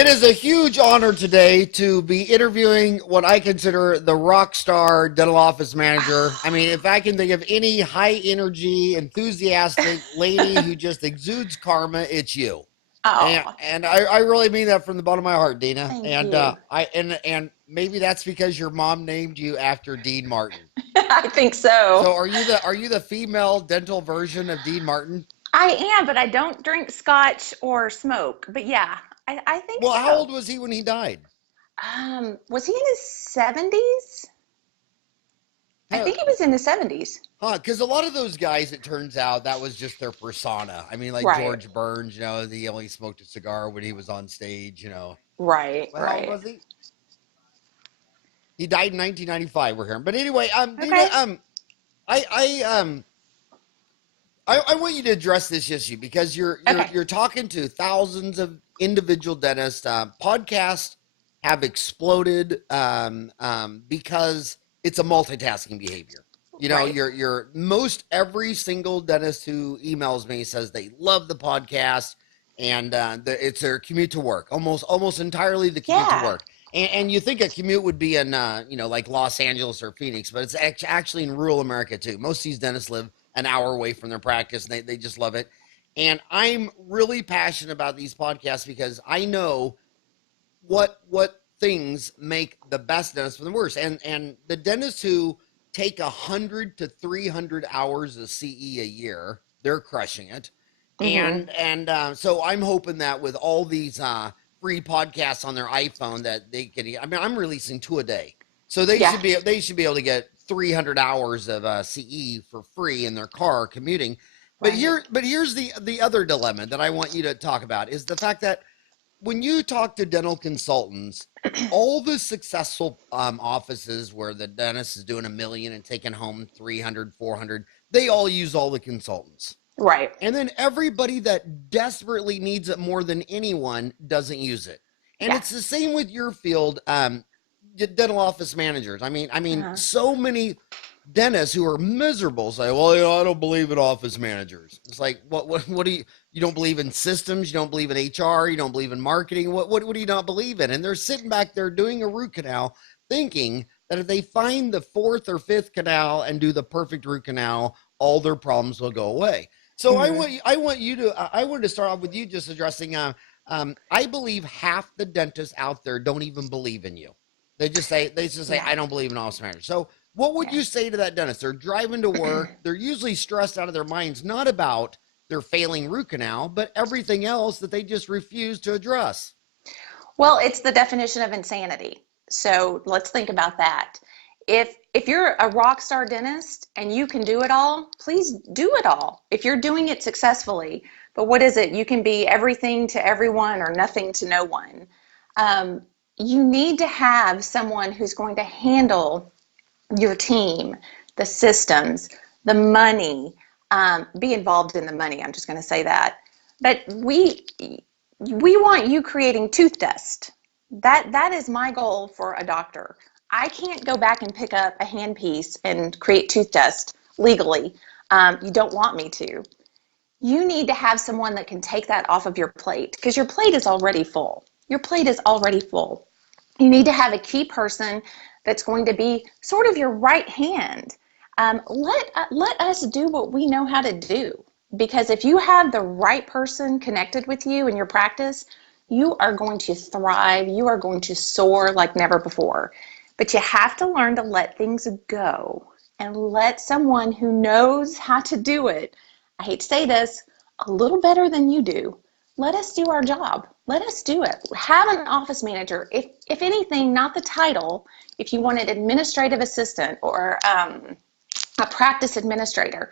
It is a huge honor today to be interviewing what I consider the rock star dental office manager. I mean, if I can think of any high energy, enthusiastic lady who just exudes karma, it's you. And, Oh, and I really mean that from the bottom of my heart, Deana. thank And you. and maybe that's because your mom named you after Dean Martin. I think so. So are you the female dental version of Dean Martin? I am, but I don't drink scotch or smoke. But yeah, I think Well, how so. old was he when he died? Was he in his 70s? I Huh, think he was in his 70s. because a lot of those guys, it turns out that was just their persona. I mean, like Right, George Burns, he only smoked a cigar when he was on stage. right, Well, how old right. was he? He died in 1995. We're hearing, but anyway, Dina, Okay, I, I, um, I want you to address this issue because you're you're okay. you're talking to thousands of individual dentists. Podcasts have exploded because it's a multitasking behavior. Right. Your most every single dentist who emails me says they love the podcast and it's their commute to work, almost entirely the commute to Yeah, work. And you think a commute would be in like Los Angeles or Phoenix, but it's actually in rural America too. Most of these dentists live an hour away from their practice and they just love it. And I'm really passionate about these podcasts because I know what things make the best dentists from the worst. And the dentists who take 100 to 300 hours of CE a year, they're crushing it. hmm, And so I'm hoping that with all these free podcasts on their iPhone that they can. I mean, I'm releasing two a day, so they yeah, should be able to get 300 hours of CE for free in their car commuting. But right. here's the other dilemma that I want you to talk about is the fact that when you talk to dental consultants, all the successful offices where the dentist is doing 1 million and taking home 300, 400, they all use all the consultants. Right. And then everybody that desperately needs it more than anyone doesn't use it. And Yeah. it's the same with your field, dental office managers. I mean, Uh-huh. so many dentists who are miserable say, "Well, I don't believe in office managers." It's like, what do you don't believe in systems? You don't believe in HR? You don't believe in marketing? What do you not believe in? And they're sitting back there doing a root canal, thinking that if they find the fourth or fifth canal and do the perfect root canal, all their problems will go away. So Hmm. I wanted to start off with you just addressing. I believe half the dentists out there don't even believe in you. They just say Yeah. I don't believe in office managers. So what would Yeah. you say to that dentist? They're driving to work. They're usually stressed out of their minds, not about their failing root canal, but everything else that they just refuse to address. Well, it's the definition of insanity. So let's think about that. If you're a rock star dentist and you can do it all, please do it all. If you're doing it successfully, but what is it? You can be everything to everyone or nothing to no one. Um, you need to have someone who's going to handle your team, the systems, the money, be involved in the money. I'm just going to say that. But we want you creating tooth dust. That is my goal for a doctor. I can't go back and pick up a handpiece and create tooth dust legally. You don't want me to. You need to have someone that can take that off of your plate because your plate is already full. Your plate is already full. You need to have a key person that's going to be sort of your right hand. Let us do what we know how to do. Because if you have the right person connected with you in your practice, you are going to thrive. You are going to soar like never before. But you have to learn to let things go and let someone who knows how to do it, I hate to say this, a little better than you do, let us do our job. Let us do it. Have an office manager. If anything, not the title. If you wanted administrative assistant or a practice administrator,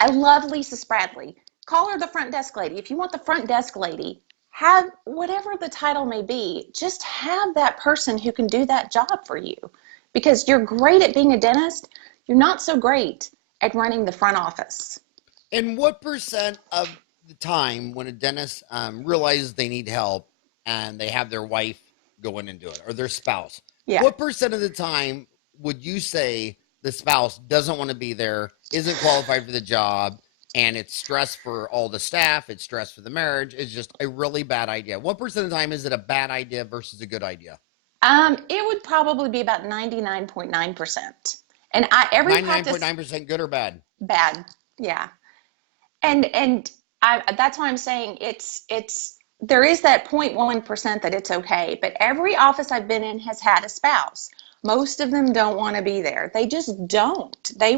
I love Lisa Spradley. Call her the front desk lady. If you want the front desk lady, have whatever the title may be, just have that person who can do that job for you. Because you're great at being a dentist, you're not so great at running the front office. And what percent of the time when a dentist realizes they need help and they have their wife go in and do it or their spouse, Yeah. what percent of the time would you say the spouse doesn't want to be there, isn't qualified for the job, and it's stress for all the staff, it's stress for the marriage. It's just a really bad idea. What percent of the time is it a bad idea versus a good idea? It would probably be about 99.9%. And every practice 99.9% good or bad? bad. Yeah. And that's why I'm saying it's there is that 0.1% that it's okay, but every office I've been in has had a spouse. Most of them don't want to be there. They just don't. They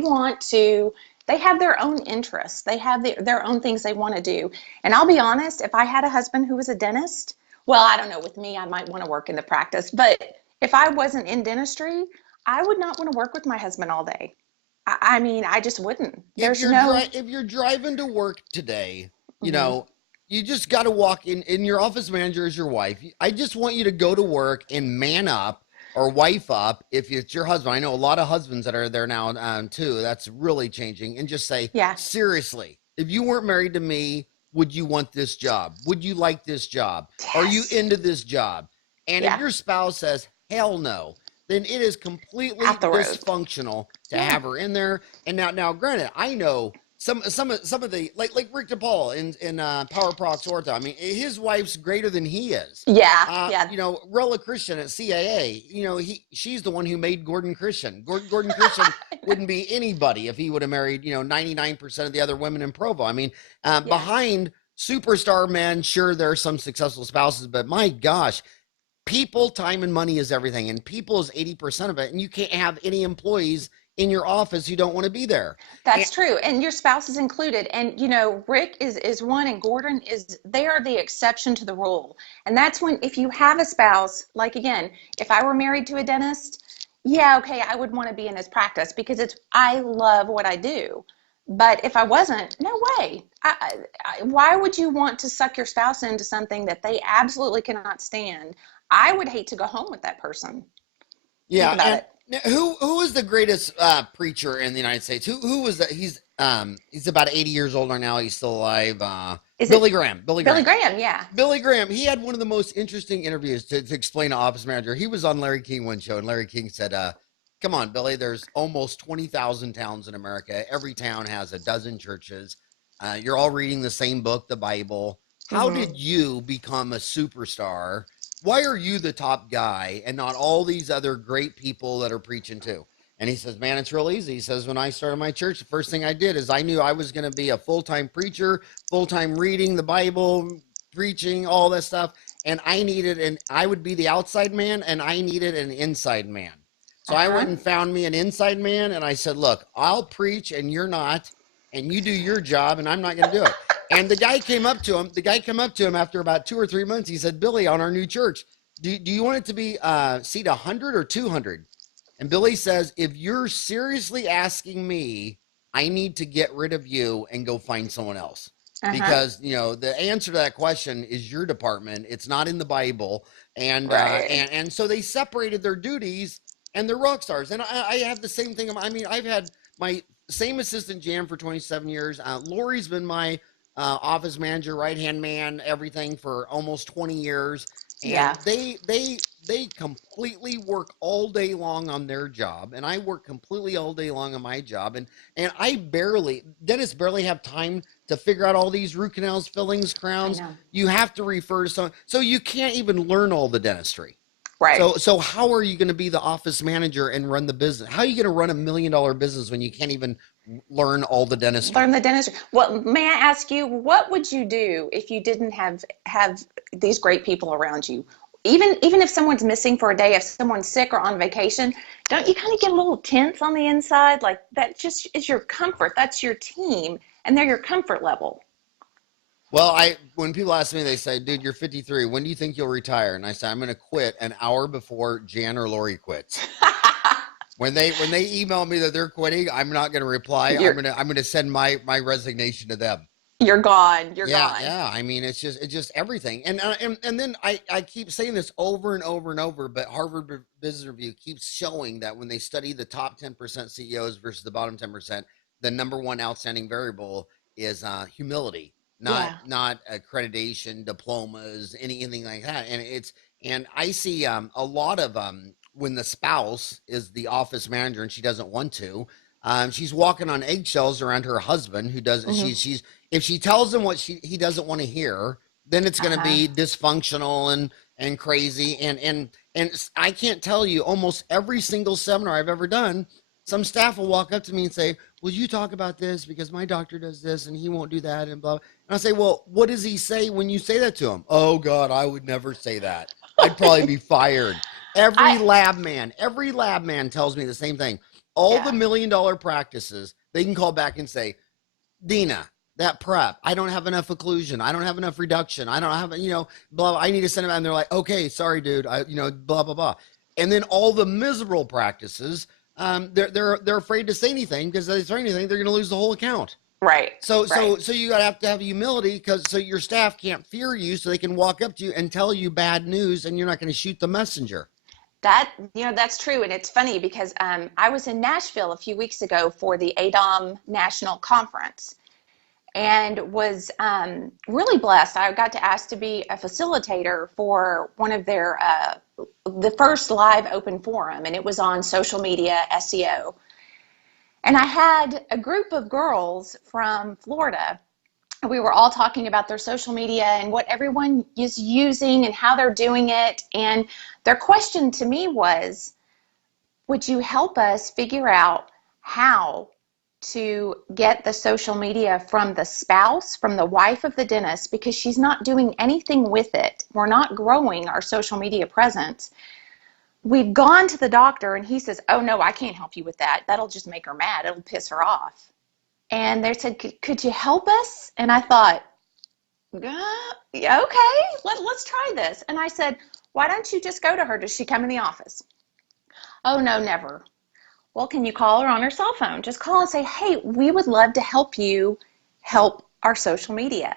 have their own interests. They have their own things they want to do. And I'll be honest, if I had a husband who was a dentist, well, I don't know, with me, I might want to work in the practice, but if I wasn't in dentistry, I would not want to work with my husband all day. I mean, I just wouldn't. If There's no. if you're driving to work today, you Mhm. know, you just got to walk in, your office manager is your wife. I just want you to go to work and man up or wife up if it's your husband. I know a lot of husbands that are there now too. That's really changing. And just say, Yeah. seriously, if you weren't married to me, would you want this job? Would you like this job? Are you Yes. into this job? And if Yeah. your spouse says, hell no, then it is completely Out the road. dysfunctional to Yeah. have her in there. And now, granted, I know some of the like Rick DePaul in Power Prox Ortho. I mean, his wife's greater than he is. Yeah. Yeah. You know, Rella Christian at CAA. You know, she's the one who made Gordon Christian. Gordon Christian wouldn't be anybody if he would have married 99% of the other women in Provo. I mean, Yeah. behind superstar men, sure there are some successful spouses, but my gosh, people, time, and money is everything, and people is 80% of it, and you can't have any employees in your office who don't want to be there. That's true. And your spouse is included. And Rick is one and Gordon they are the exception to the rule. And that's when, if you have a spouse, like again, if I were married to a dentist, yeah, okay, I would want to be in his practice because I love what I do. But if I wasn't, no way. Why would you want to suck your spouse into something that they absolutely cannot stand? I would hate to go home with that person. Think Yeah, about and it. who is the greatest preacher in the United States? Who was that? He's about 80 years old right now. He's still alive. Is Billy it Graham. Billy Billy Graham. Graham? Yeah. Billy Graham. He had one of the most interesting interviews to explain to office manager. He was on Larry King one show, and Larry King said, "Come on, Billy. There's almost 20,000 towns in America. Every town has a dozen churches. You're all reading the same book, the Bible. How Hmm. did you become a superstar? Why are you the top guy and not all these other great people that are preaching too?" And he says, man, it's real easy. He says, when I started my church, the first thing I did is I knew I was going to be a full-time preacher, full-time reading the Bible, preaching, all that stuff. And I would be the outside man, and I needed an inside man. So I Uh-huh. went and found me an inside man, and I said, look, I'll preach and you're not, and you do your job, and I'm not going to do it. And the guy came up to him after about 2 or 3 months. He said, Billy, on our new church, do you want it to be seat 100 or 200? And Billy says, if you're seriously asking me, I need to get rid of you and go find someone else. Uh-huh. Because, the answer to that question is your department. It's not in the Bible. And, Right. and so they separated their duties, and they're rock stars. And I have the same thing. I mean, I've had my same assistant Jan for 27 years. Lori's been my office manager, right hand man, everything for almost 20 years, and Yeah. they completely work all day long on their job, and I work completely all day long on my job, and dentists barely have time to figure out all these root canals, fillings, I crowns. know. You have to refer to someone, so you can't even learn all the dentistry. Right. So how are you going to be the office manager and run the business? How are you going to run $1 million business when you can't even learn all the dentistry? Learn the dentistry. Well, may I ask you, what would you do if you didn't have these great people around you? Even if someone's missing for a day, if someone's sick or on vacation, don't you kind of get a little tense on the inside? Like that just is your comfort. That's your team, and they're your comfort level. Well, when people ask me, they say, "Dude, you're 53. When do you think you'll retire?" And I say, "I'm going to quit an hour before Jan or Lori quits." When they email me that they're quitting, I'm not going to reply. You're I'm going to send my resignation to them. you're gone. You're Yeah, gone. yeah. I mean, it's just everything. And then I keep saying this over and over and over, but Harvard Business Review keeps showing that when they study the top 10% CEOs versus the bottom 10%, the number one outstanding variable is humility, not Yeah. accreditation, diplomas, anything like that. And I see a lot of when the spouse is the office manager and she doesn't want to. She's walking on eggshells around her husband, who doesn't. Hmm. She's if she tells him what he doesn't want to hear, then it's going to Uh-huh. be dysfunctional and crazy. And I can't tell you, almost every single seminar I've ever done, some staff will walk up to me and say, "Will you talk about this because my doctor does this and he won't do that and blah." And I say, "Well, what does he say when you say that to him?" "Oh God, I would never say that. I'd probably be fired." I Every lab man tells me the same thing. All the Yeah. $1 million practices, they can call back and say, "Deana, that prep, I don't have enough occlusion. I don't have enough reduction. I don't have, blah, blah. I need to send them out." And they're like, "Okay, sorry, dude. Blah, blah, blah." And then all the miserable practices, they're afraid to say anything because if they say anything, they're going to lose the whole account. Right. So, Right. so, so you gotta have to have humility because so your staff can't fear you, so they can walk up to you and tell you bad news, and you're not going to shoot the messenger. That's true. And it's funny because I was in Nashville a few weeks ago for the AADOM National Conference and was really blessed. I got to ask to be a facilitator for one of their, the first live open forum, and it was on social media SEO. And I had a group of girls from Florida. We were all talking about their social media and what everyone is using and how they're doing it. And their question to me was, would you help us figure out how to get the social media from the spouse, from the wife of the dentist, because she's not doing anything with it. We're not growing our social media presence. We've gone to the doctor and he says, "Oh no, I can't help you with that. That'll just make her mad. It'll piss her off." And they said, "Could you help us?" And I thought, yeah, okay, let's try this. And I said, "Why don't you just go to her? Does she come in the office?" "Oh, no, never." "Well, can you call her on her cell phone? Just call and say, 'Hey, we would love to help you help our social media.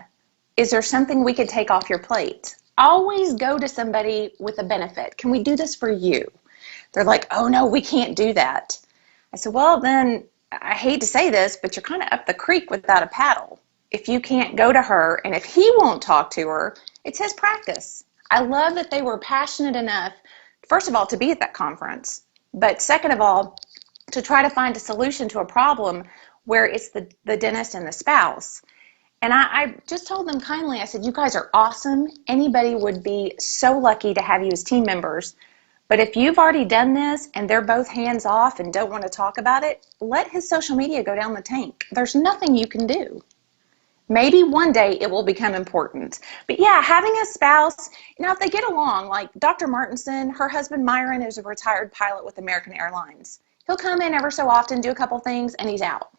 Is there something we could take off your plate?'" Always go to somebody with a benefit. "Can we do this for you?" They're like, "Oh, no, we can't do that." I said, "Well, then I hate to say this, but you're kind of up the creek without a paddle. If you can't go to her and if he won't talk to her, it's his practice." I love that they were passionate enough, first of all, to be at that conference, but second of all, to try to find a solution to a problem where it's the dentist and the spouse. And I just told them kindly, I said, "You guys are awesome. Anybody would be so lucky to have you as team members. But if you've already done this and they're both hands off and don't want to talk about it, let his social media go down the tank. There's nothing you can do. Maybe one day it will become important." But yeah, having a spouse, if they get along, like Dr. Martinson, her husband Myron is a retired pilot with American Airlines. He'll come in ever so often, do a couple things, and he's out.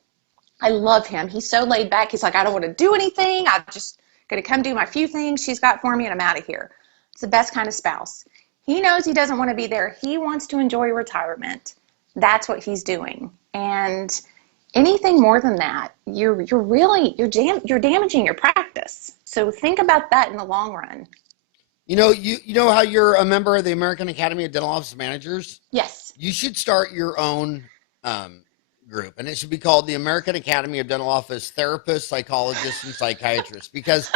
I love him. He's so laid back. He's like, "I don't want to do anything. I'm just going to come do my few things she's got for me and I'm out of here." It's the best kind of spouse. He knows he doesn't want to be there. He wants to enjoy retirement. That's what he's doing. And anything more than that, you're damaging your practice. So think about that in the long run. You know how you're a member of the American Academy of Dental Office Managers? Yes. You should start your own group, and it should be called the American Academy of Dental Office Therapists, Psychologists, and Psychiatrists. Because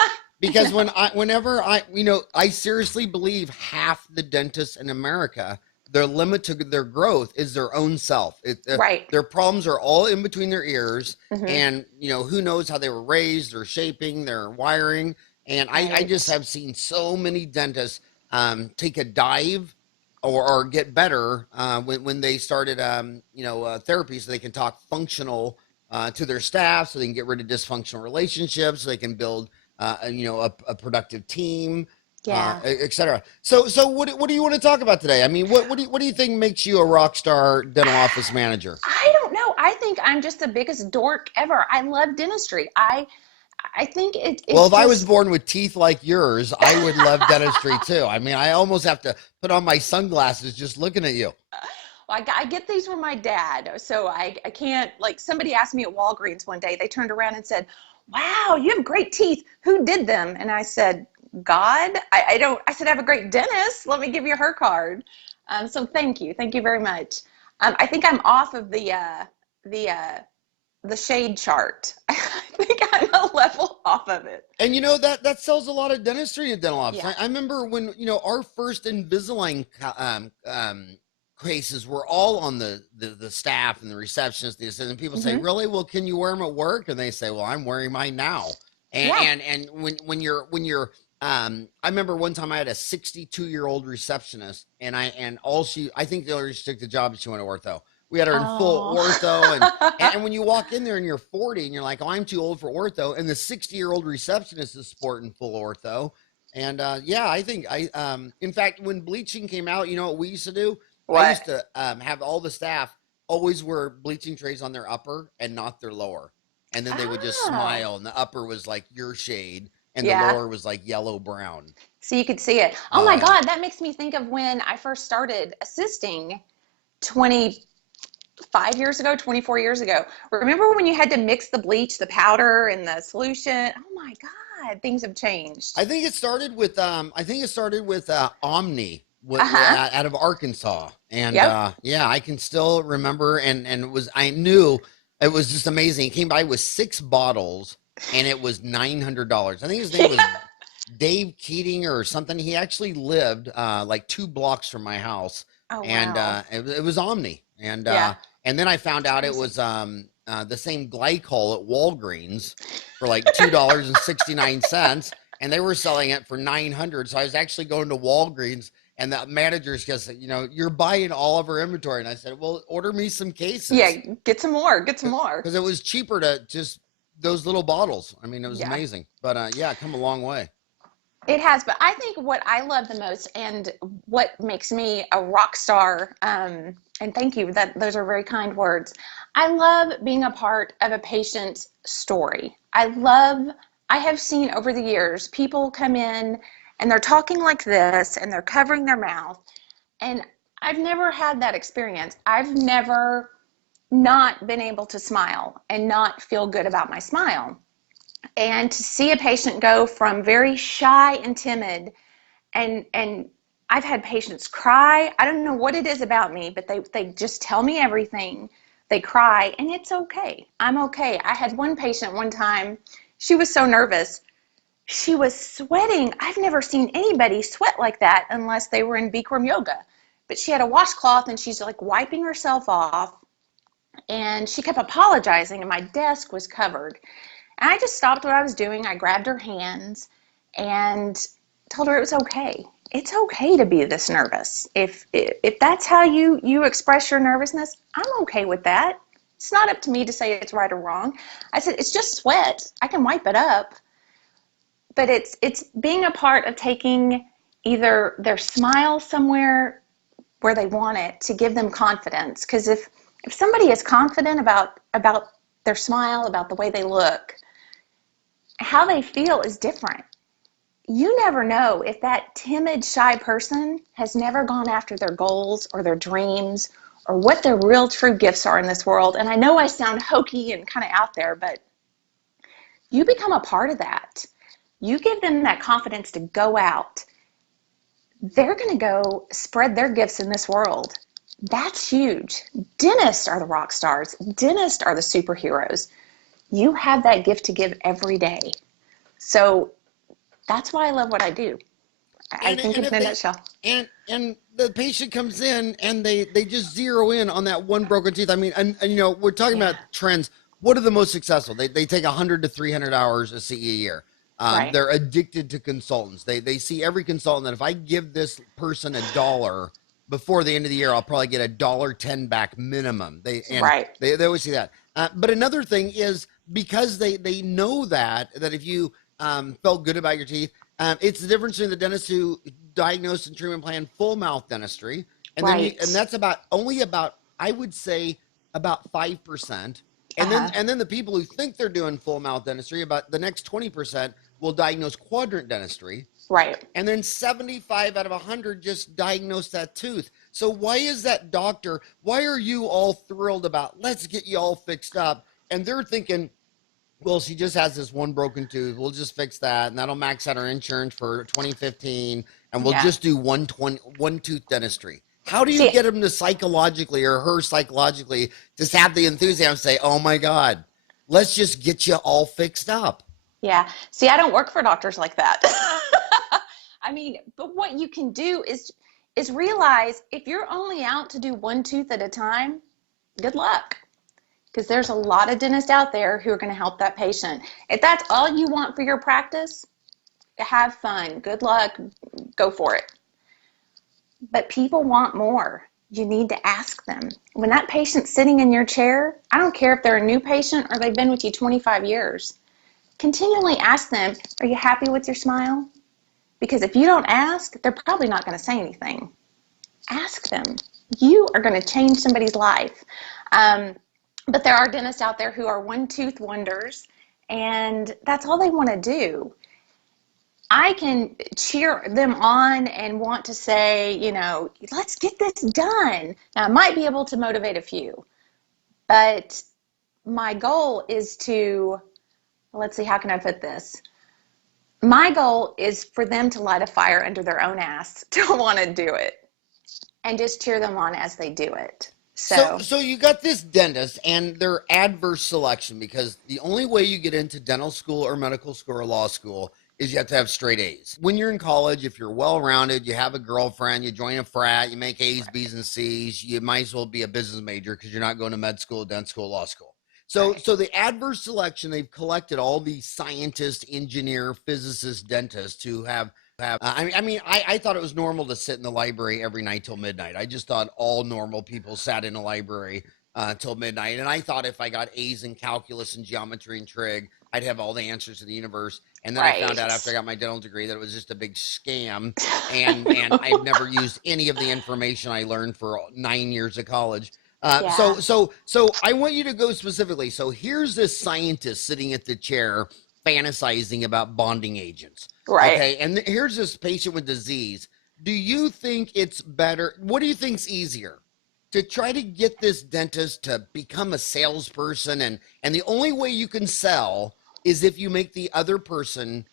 whenever I seriously believe half the dentists in America, their limit to their growth is their own self. Right. Their problems are all in between their ears, Mm-hmm. and who knows how they were raised, their shaping, their wiring. And I just have seen so many dentists take a dive or get better when they started therapy, so they can talk functional to their staff, so they can get rid of dysfunctional relationships, so they can build a productive team, Yeah. etc. So what do you want to talk about today? I mean, what do you think makes you a rock star dental office manager? I don't know. I think I'm just the biggest dork ever. I love dentistry. I think it's Well, if I was just, born with teeth like yours, I would love dentistry too. I mean, I almost have to put on my sunglasses just looking at you. I get these from my dad. So I can't, like, somebody asked me at Walgreens one day, they turned around and said, "Wow, you have great teeth. Who did them?" And I said, "God." I said, "I have a great dentist. Let me give you her card." So thank you. Thank you very much. I think I'm off of the shade chart. I think I'm a level off of it. And that sells a lot of dentistry in dental office. Yeah. I remember when our first Invisalign cases were all on the staff and the receptionist, the assistant. People say, Hmm. really? Well, can you wear them at work? And they say, well, I'm wearing mine now. And, Yeah. and when you're, I remember one time I had a 62-year-old receptionist, and I think they already took the job and she went to ortho. We had her in full Oh. ortho, and when you walk in there and you're 40 and you're like, oh, I'm too old for ortho, and the 60-year-old receptionist is sporting full ortho. And yeah, I think in fact, when bleaching came out, you know what we used to do? I What? used to have all the staff always wear bleaching trays on their upper and not their lower. And then they would just Oh. smile, and the upper was like your shade, and the Yeah. lower was like yellow brown. So you could see it. Oh Oh my yeah, God, that makes me think of when I first started assisting 25 years ago, 24 years ago. Remember when you had to mix the bleach, the powder, and the solution? Oh my God, things have changed. I think it started with Omni Uh-huh. out of Arkansas, and Yep. yeah, I can still remember, and it was I knew it was just amazing. It came by with 6 bottles, and it was $900. I think his name was Dave Keating or something. He actually lived like 2 blocks from my house, Oh and wow. it was Omni, Yeah. and then I found It's out it crazy. was the same glycol at Walgreens for like $2.69, and they were selling it for 900. So I was actually going to Walgreens, and the managers just said, you're buying all of our inventory, and I said, well, order me some Yeah, cases get some more. Get some more. because it was cheaper to just those little bottles. I mean, it was Yeah. amazing, but yeah, come a long way. It has, but I think what I love the most and what makes me a rock star, and thank you, that those are very kind words. I love being a part of a patient's story. I have seen over the years people come in and they're talking like this and they're covering their mouth, and I've never had that experience. I've never not been able to smile and not feel good about my smile. And to see a patient go from very shy and timid, and I've had patients cry. I don't know what it is about me, but they just tell me everything. They cry, and it's okay. I'm okay. I had one patient one time, she was so nervous. She was sweating. I've never seen anybody sweat like that unless they were in Bikram yoga. But she had a washcloth and she's like wiping herself off, and she kept apologizing, and my desk was covered. And I just stopped what I was doing. I grabbed her hands and told her it was okay. It's okay to be this nervous. If that's how you express your nervousness, I'm okay with that. It's not up to me to say it's right or wrong. I said it's just sweat. I can wipe it up. But it's being a part of taking either their smile somewhere where they want it to give them confidence. Because if somebody is confident about their smile, about the way they look, how they feel is different. You never know if that timid, shy person has never gone after their goals or their dreams or what their real true gifts are in this world. And I know I sound hokey and kind of out there, but you become a part of that. You give them that confidence to go out. They're going to go spread their gifts in this world. That's huge. Dentists are the rock stars. Dentists are the superheroes. You have that gift to give every day. So that's why I love what I do. I And think and in if a they nutshell. and the patient comes in and they just zero in on that one broken tooth. I mean, and we're talking Yeah, about trends. What are the most successful? They take 100 to 300 hours a CE a year. right. They're addicted to consultants. They see every consultant that if I give this person $1 before the end of the year, I'll probably get $1.10 back minimum. Right. They always see that. But another thing is because they know that if you felt good about your teeth, it's the difference between the dentist who diagnosed and treatment plan full mouth dentistry, and Right. that's about I would say about 5%, Uh-huh. and then the people who think they're doing full mouth dentistry, about the next 20% will diagnose quadrant dentistry, Right. and then 75 out of 100 just diagnose that tooth. So why is that doctor? Why are you all thrilled about let's get you all fixed up, and they're thinking, well, she just has this one broken tooth. We'll just fix that, and that'll max out our insurance for 2015, and we'll Yeah. just do one tooth dentistry. How do you See, get him to psychologically or her psychologically just have the enthusiasm say, "Oh my God, let's just get you all fixed up"? yeah. See, I don't work for doctors like that. I mean, but what you can do is is realize if you're only out to do one tooth at a time, good luck. Because there's a lot of dentists out there who are going to help that patient. If that's all you want for your practice, have fun. Good luck. Go for it. But people want more. You need to ask them. When that patient's sitting in your chair, I don't care if they're a new patient or they've been with you 25 years, continually ask them, are you happy with your smile? Because if you don't ask, they're probably not going to say anything. Ask them. You are going to change somebody's life. But there are dentists out there who are one-tooth wonders, and that's all they want to do. I can cheer them on and want to say, let's get this done. Now, I might be able to motivate a few, but my goal is to, let's see, how can I put this? My goal is for them to light a fire under their own ass to want to do it and just cheer them on as they do it. So you got this dentist and their adverse selection, because the only way you get into dental school or medical school or law school is you have to have straight A's. When you're in college, if you're well-rounded, you have a girlfriend, you join a frat, you make A's, B's, and C's, you might as well be a business major because you're not going to med school, dent school, law school. So the adverse selection, they've collected all these scientists, engineer, physicists, dentists who have I thought it was normal to sit in the library every night till midnight. I just thought all normal people sat in a library till midnight. And I thought if I got A's in calculus and geometry and trig, I'd have all the answers to the universe. And then I found out after I got my dental degree that it was just a big scam. And I've never used any of the information I learned for 9 years of college. So I want you to go specifically. So here's this scientist sitting at the chair fantasizing about bonding agents. Right. Okay. And here's this patient with disease. Do you think it's better? What do you think's easier? To try to get this dentist to become a salesperson, and the only way you can sell is if you make the other person.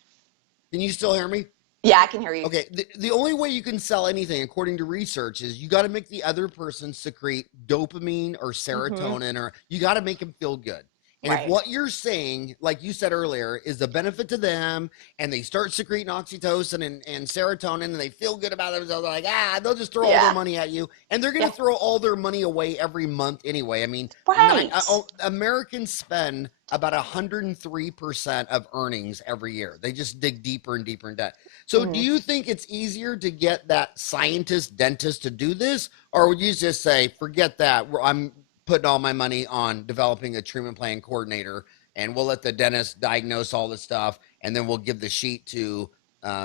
Can you still hear me? Yeah, I can hear you. Okay. The only way you can sell anything, according to research, is you got to make the other person secrete dopamine or serotonin, or you got to make them feel good. And if what you're saying, like you said earlier, is the benefit to them, and they start secreting oxytocin and serotonin, and they feel good about themselves, like, they'll just throw all their money at you. And they're going to throw all their money away every month anyway. I mean, Americans spend about 103% of earnings every year. They just dig deeper and deeper in debt. So do you think it's easier to get that scientist, dentist to do this? Or would you just say, forget that, I'm putting all my money on developing a treatment plan coordinator, and we'll let the dentist diagnose all the stuff, and then we'll give the sheet to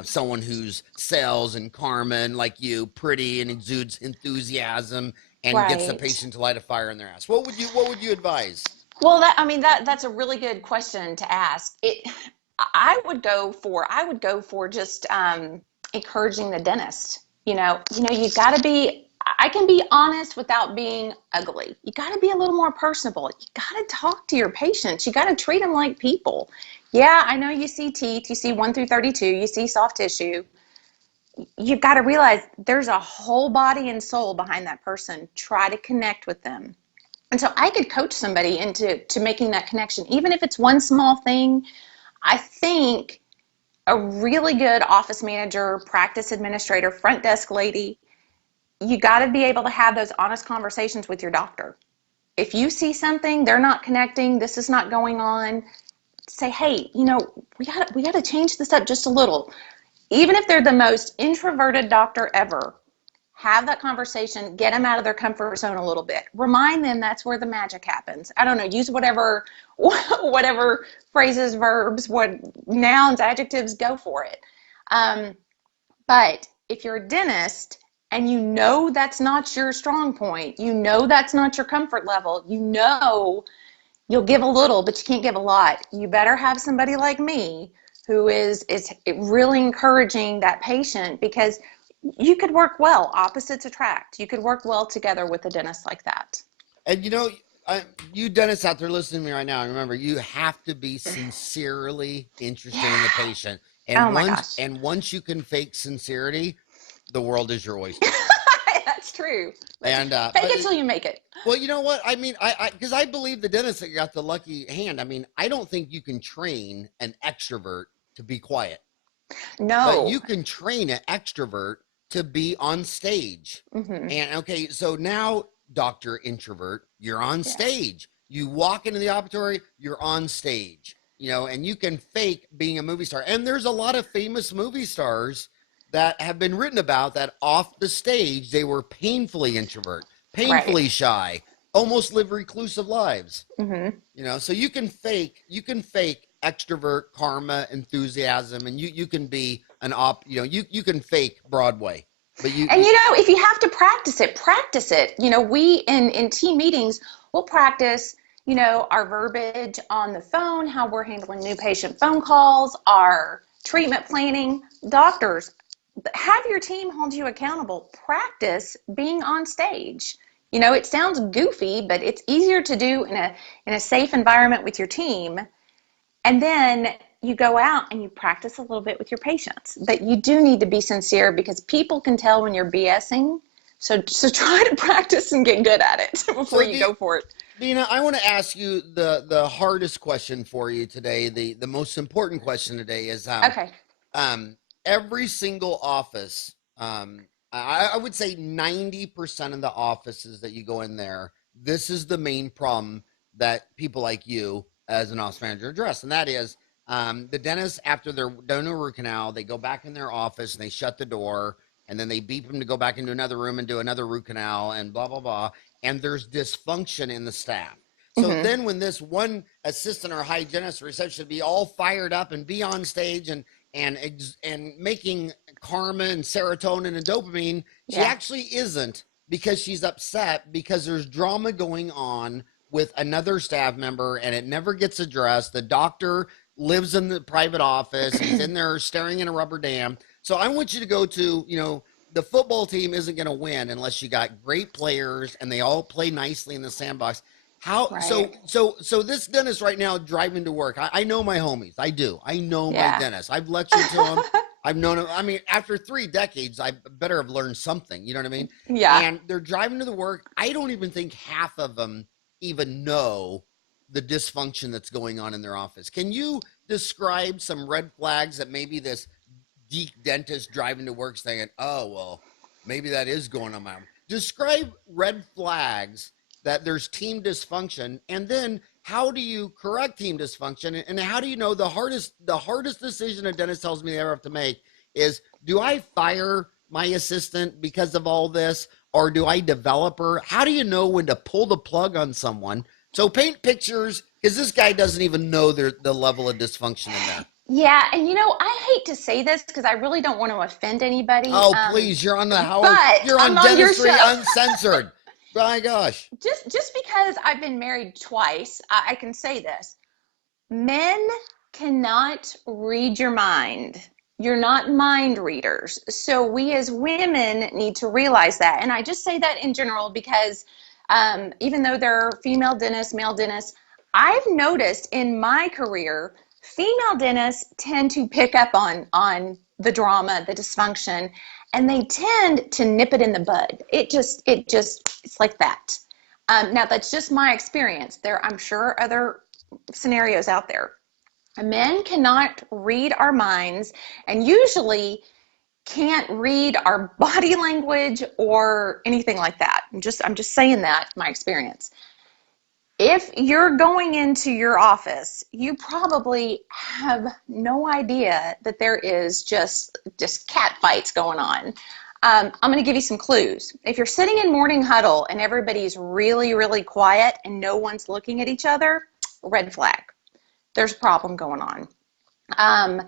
someone who's sales and Carmen, like you, pretty and exudes enthusiasm and gets the patient to light a fire in their ass? What would you advise? Well, that's a really good question to ask. I would go for just encouraging the dentist. You got to be. I can be honest without being ugly. You got to be a little more personable. You got to talk to your patients. You got to treat them like people. Yeah, I know you see teeth. You see 1 through 32. You see soft tissue. You've got to realize there's a whole body and soul behind that person. Try to connect with them. And so I could coach somebody into making that connection, even if it's one small thing. I think a really good office manager, practice administrator, front desk lady, you got to be able to have those honest conversations with your doctor. If you see something, they're not connecting, this is not going on, say, hey, we got to change this up just a little. Even if they're the most introverted doctor ever, have that conversation, get them out of their comfort zone a little bit. Remind them that's where the magic happens. I don't know, use whatever phrases, verbs, what nouns, adjectives, go for it. But if you're a dentist and that's not your strong point, that's not your comfort level, you'll give a little, but you can't give a lot. You better have somebody like me who is really encouraging that patient, because you could work well. Opposites attract. You could work well together with a dentist like that. And you dentists out there listening to me right now, remember, you have to be sincerely interested in the patient. And once you can fake sincerity, the world is your oyster. That's true. And fake it till you make it. Well, you know what? I mean, because I believe the dentist that got the lucky hand. I mean, I don't think you can train an extrovert to be quiet. No. But you can train an extrovert to be on stage. Mm-hmm. And okay, so now, Dr. Introvert, you're on Yeah. stage. You walk into the operatory, you're on stage, and you can fake being a movie star. And there's a lot of famous movie stars that have been written about that off the stage, they were painfully introvert, Right. painfully shy, almost live reclusive lives. Mm-hmm. So you can fake extrovert karma, enthusiasm, and you can be an you can fake Broadway, but And if you have to practice it, practice it. We in team meetings, we'll practice, our verbiage on the phone, how we're handling new patient phone calls, our treatment planning. Doctors, have your team hold you accountable. Practice being on stage. It sounds goofy, but it's easier to do in a safe environment with your team. And then you go out and you practice a little bit with your patients. But you do need to be sincere because people can tell when you're BSing. So try to practice and get good at it before you go for it. Deana, I want to ask you the hardest question for you today. The most important question today is Okay. Every single office, I would say 90% of the offices that you go in there, this is the main problem that people like you as an office manager address. And that is the dentist, after they're done a root canal, they go back in their office and they shut the door, and then they beep them to go back into another room and do another root canal and blah, blah, blah. And there's dysfunction in the staff. So Mm-hmm. then when this one assistant or hygienist or receptionist be all fired up and be on stage and making karma and serotonin and dopamine, she Yeah. actually isn't, because she's upset because there's drama going on with another staff member and it never gets addressed. The doctor lives in the private office. He's in there staring in a rubber dam. So I want you to go to, the football team isn't going to win unless you got great players and they all play nicely in the sandbox. Right. So this dentist right now driving to work, I know my homies. I do. I know my Yeah. dentist. I've lectured to them. I've known them. I mean, after 3 decades, I better have learned something. You know what I mean? Yeah. And they're driving to the work. I don't even think half of them even know the dysfunction that's going on in their office. Can you describe some red flags that maybe this geek dentist driving to work saying, oh, well, maybe that is going on my own? Describe red flags that there's team dysfunction, and then how do you correct team dysfunction, and how do you know the hardest decision a dentist tells me they ever have to make is, do I fire my assistant because of all this, or do I develop her? How do you know when to pull the plug on someone? So paint pictures, because this guy doesn't even know the level of dysfunction in there. Yeah, and I hate to say this because I really don't want to offend anybody. Oh, please, you're on the Howard, but you're on I'm on your Dentistry show. Uncensored. My gosh. Just because I've been married twice, I can say this. Men cannot read your mind. You're not mind readers. So we as women need to realize that. And I just say that in general because even though there are female dentists, male dentists, I've noticed in my career, female dentists tend to pick up on the drama, the dysfunction, and they tend to nip it in the bud. It's like that. Now that's just my experience. I'm sure other scenarios out there. Men cannot read our minds and usually can't read our body language or anything like that. I'm just saying that, my experience. If you're going into your office, you probably have no idea that there is just cat fights going on. I'm going to give you some clues. If you're sitting in morning huddle and everybody's really, really quiet and no one's looking at each other, red flag. There's a problem going on.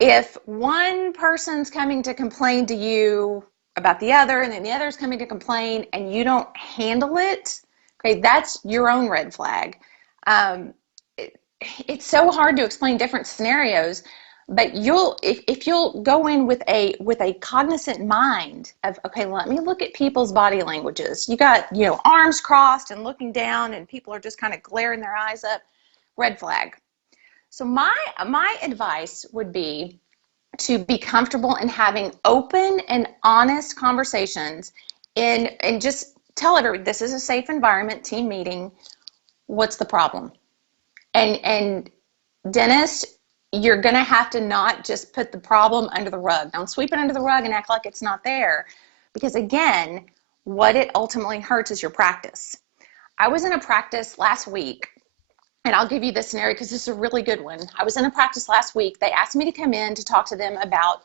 If one person's coming to complain to you about the other and then the other's coming to complain and you don't handle it, okay, that's your own red flag. It's so hard to explain different scenarios, but if you'll go in with a cognizant mind of, okay, let me look at people's body languages. You got, arms crossed and looking down and people are just kind of glaring their eyes up, red flag. So my advice would be to be comfortable in having open and honest conversations and just tell everybody this is a safe environment, team meeting. What's the problem? And dentists, you're going to have to not just put the problem under the rug. Don't sweep it under the rug and act like it's not there. Because again, what it ultimately hurts is your practice. I was in a practice last week, and I'll give you this scenario because this is a really good one. I was in a practice last week. They asked me to come in to talk to them about,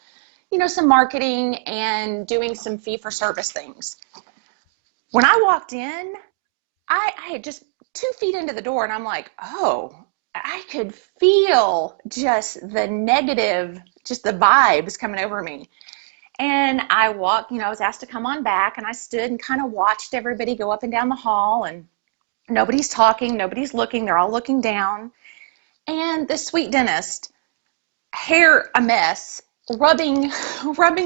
some marketing and doing some fee-for-service things. When I walked in, I had just 2 feet into the door, and I'm like, oh, I could feel just the negative, just the vibes coming over me. And I walked, I was asked to come on back, and I stood and kind of watched everybody go up and down the hall, and nobody's talking, nobody's looking, they're all looking down. And the sweet dentist, hair a mess, rubbing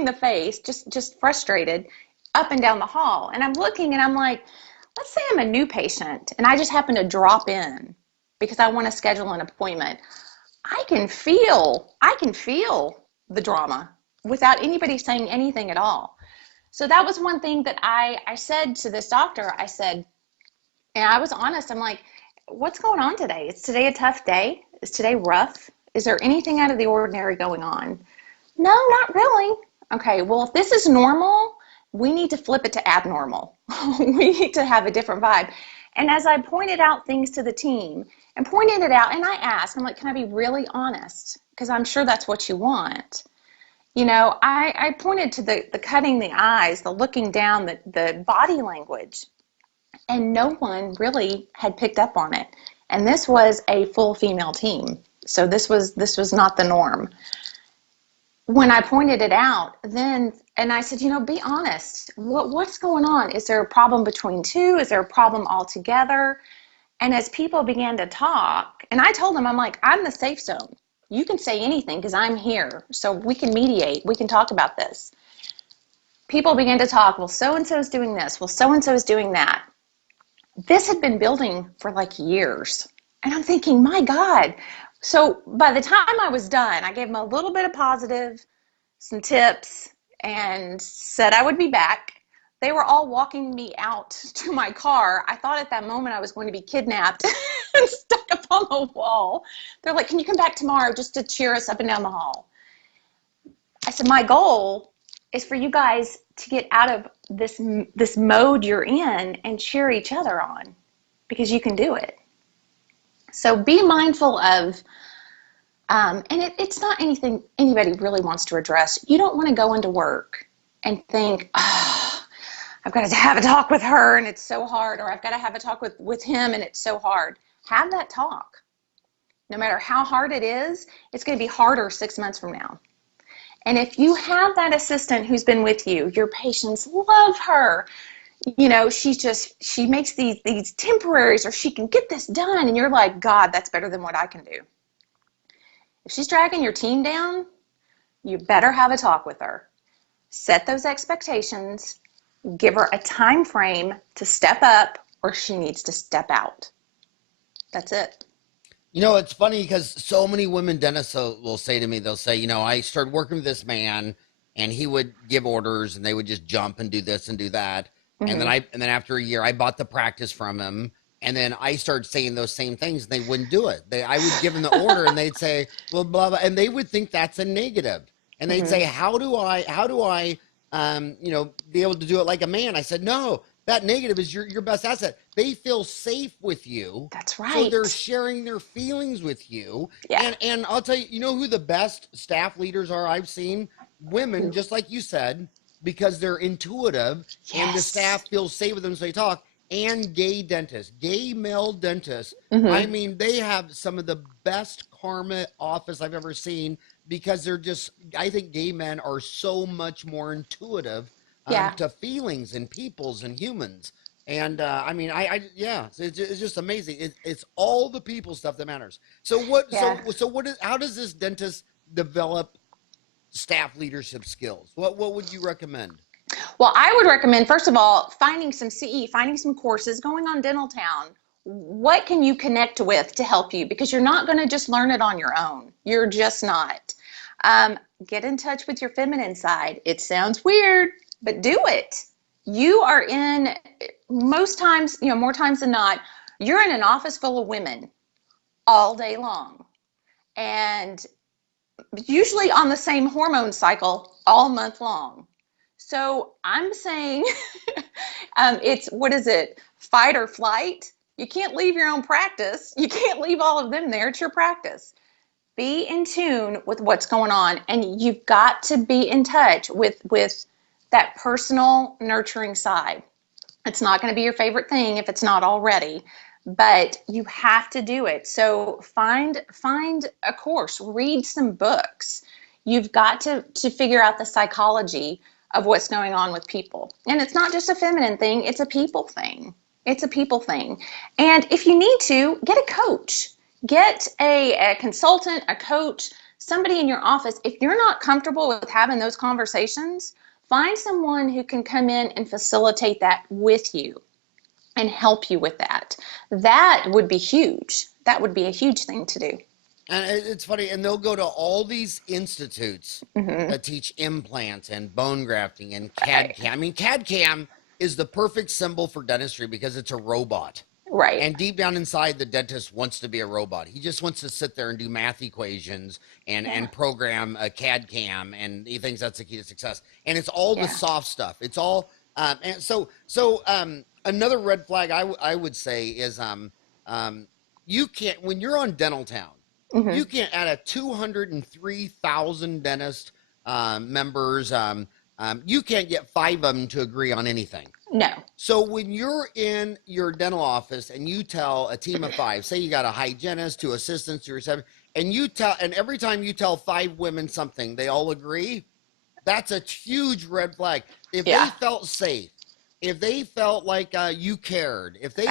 the face, just frustrated, up and down the hall. And I'm looking and I'm like, let's say I'm a new patient and I just happen to drop in because I want to schedule an appointment. I can feel the drama without anybody saying anything at all. So that was one thing that I said to this doctor. I said, and I was honest, I'm like, what's going on today? Is today a tough day? Is today rough? Is there anything out of the ordinary going on? No, not really. Okay, well, if this is normal, we need to flip it to abnormal. We need to have a different vibe. And as I pointed out things to the team and pointed it out, and I asked, I'm like, can I be really honest? Because I'm sure that's what you want. I pointed to the cutting the eyes, the looking down, the body language, and no one really had picked up on it. And this was a full female team. So this was not the norm. When I pointed it out, and I said, be honest. What's going on? Is there a problem between two? Is there a problem altogether? And as people began to talk, and I told them, I'm like, I'm the safe zone. You can say anything because I'm here. So we can mediate. We can talk about this. People began to talk. Well, so-and-so is doing this. Well, so-and-so is doing that. This had been building for like years. And I'm thinking, my God. So by the time I was done, I gave them a little bit of positive, some tips, and said I would be back. They were all walking me out to my car. I thought at that moment I was going to be kidnapped and stuck up on the wall. They're like, can you come back tomorrow just to cheer us up and down the hall? I said, my goal is for you guys to get out of this mode you're in and cheer each other on, because you can do it. So be mindful of, and it's not anything anybody really wants to address. You don't want to go into work and think, oh, I've got to have a talk with her and it's so hard, or I've got to have a talk with him and it's so hard. Have that talk. No matter how hard it is, it's going to be harder 6 months from now. And if you have that assistant who's been with you, your patients love her. She makes these temporaries, or she can get this done. And you're like, God, that's better than what I can do. If she's dragging your team down, you better have a talk with her. Set those expectations. Give her a time frame to step up, or she needs to step out. That's it. It's funny because so many women dentists will say to me, they'll say, I started working with this man and he would give orders and they would just jump and do this and do that. Mm-hmm. And then after a year, I bought the practice from him. And then I started saying those same things and they wouldn't do it. I would give them the order and they'd say, well, blah, blah. And they would think that's a negative. And they'd say, how do I, be able to do it like a man? I said, no. That negative is your best asset. They feel safe with you. That's right. So they're sharing their feelings with you. Yeah. And I'll tell you, who the best staff leaders are I've seen? Women, just like you said, because they're intuitive. Yes. And the staff feels safe with them, so they talk. And gay dentists, gay male dentists. Mm-hmm. I mean, they have some of the best karma office I've ever seen, because I think gay men are so much more intuitive to feelings and peoples and humans. And it's just amazing. It's all the people stuff that matters. So how does this dentist develop staff leadership skills? What would you recommend? Well, I would recommend, first of all, finding some courses, going on Dental Town. What can you connect with to help you? Because you're not going to just learn it on your own. You're just not. Get in touch with your feminine side. It sounds weird, but do it. You are in, most times, more times than not, you're in an office full of women all day long. And usually on the same hormone cycle all month long. So I'm saying it's, what is it, fight or flight? You can't leave your own practice. You can't leave all of them there. It's your practice. Be in tune with what's going on, and you've got to be in touch with that personal nurturing side. It's not going to be your favorite thing if it's not already, but you have to do it. So find a course, read some books. You've got to figure out the psychology of what's going on with people. And it's not just a feminine thing, it's a people thing. It's a people thing. And if you need to, get a coach. Get a consultant, a coach, somebody in your office. If you're not comfortable with having those conversations, find someone who can come in and facilitate that with you and help you with that. That would be huge. That would be a huge thing to do. And it's funny, and they'll go to all these institutes that teach implants and bone grafting and CAD-CAM. I mean, CAD-CAM is the perfect symbol for dentistry because it's a robot. Right. And deep down inside, the dentist wants to be a robot. He just wants to sit there and do math equations and program a CAD-CAM, and he thinks that's the key to success. And it's all the soft stuff. It's all and so another red flag I would say is you can't, when you're on Dental Town, you can't add a 203,000 dentist members. You can't get 5 of them to agree on anything. No. So when you're in your dental office and you tell a team of 5, say you got a hygienist, 2 assistants, 2 receptionists, and every time you tell 5 women something, they all agree, that's a huge red flag. If they felt safe, if they felt like you cared, if they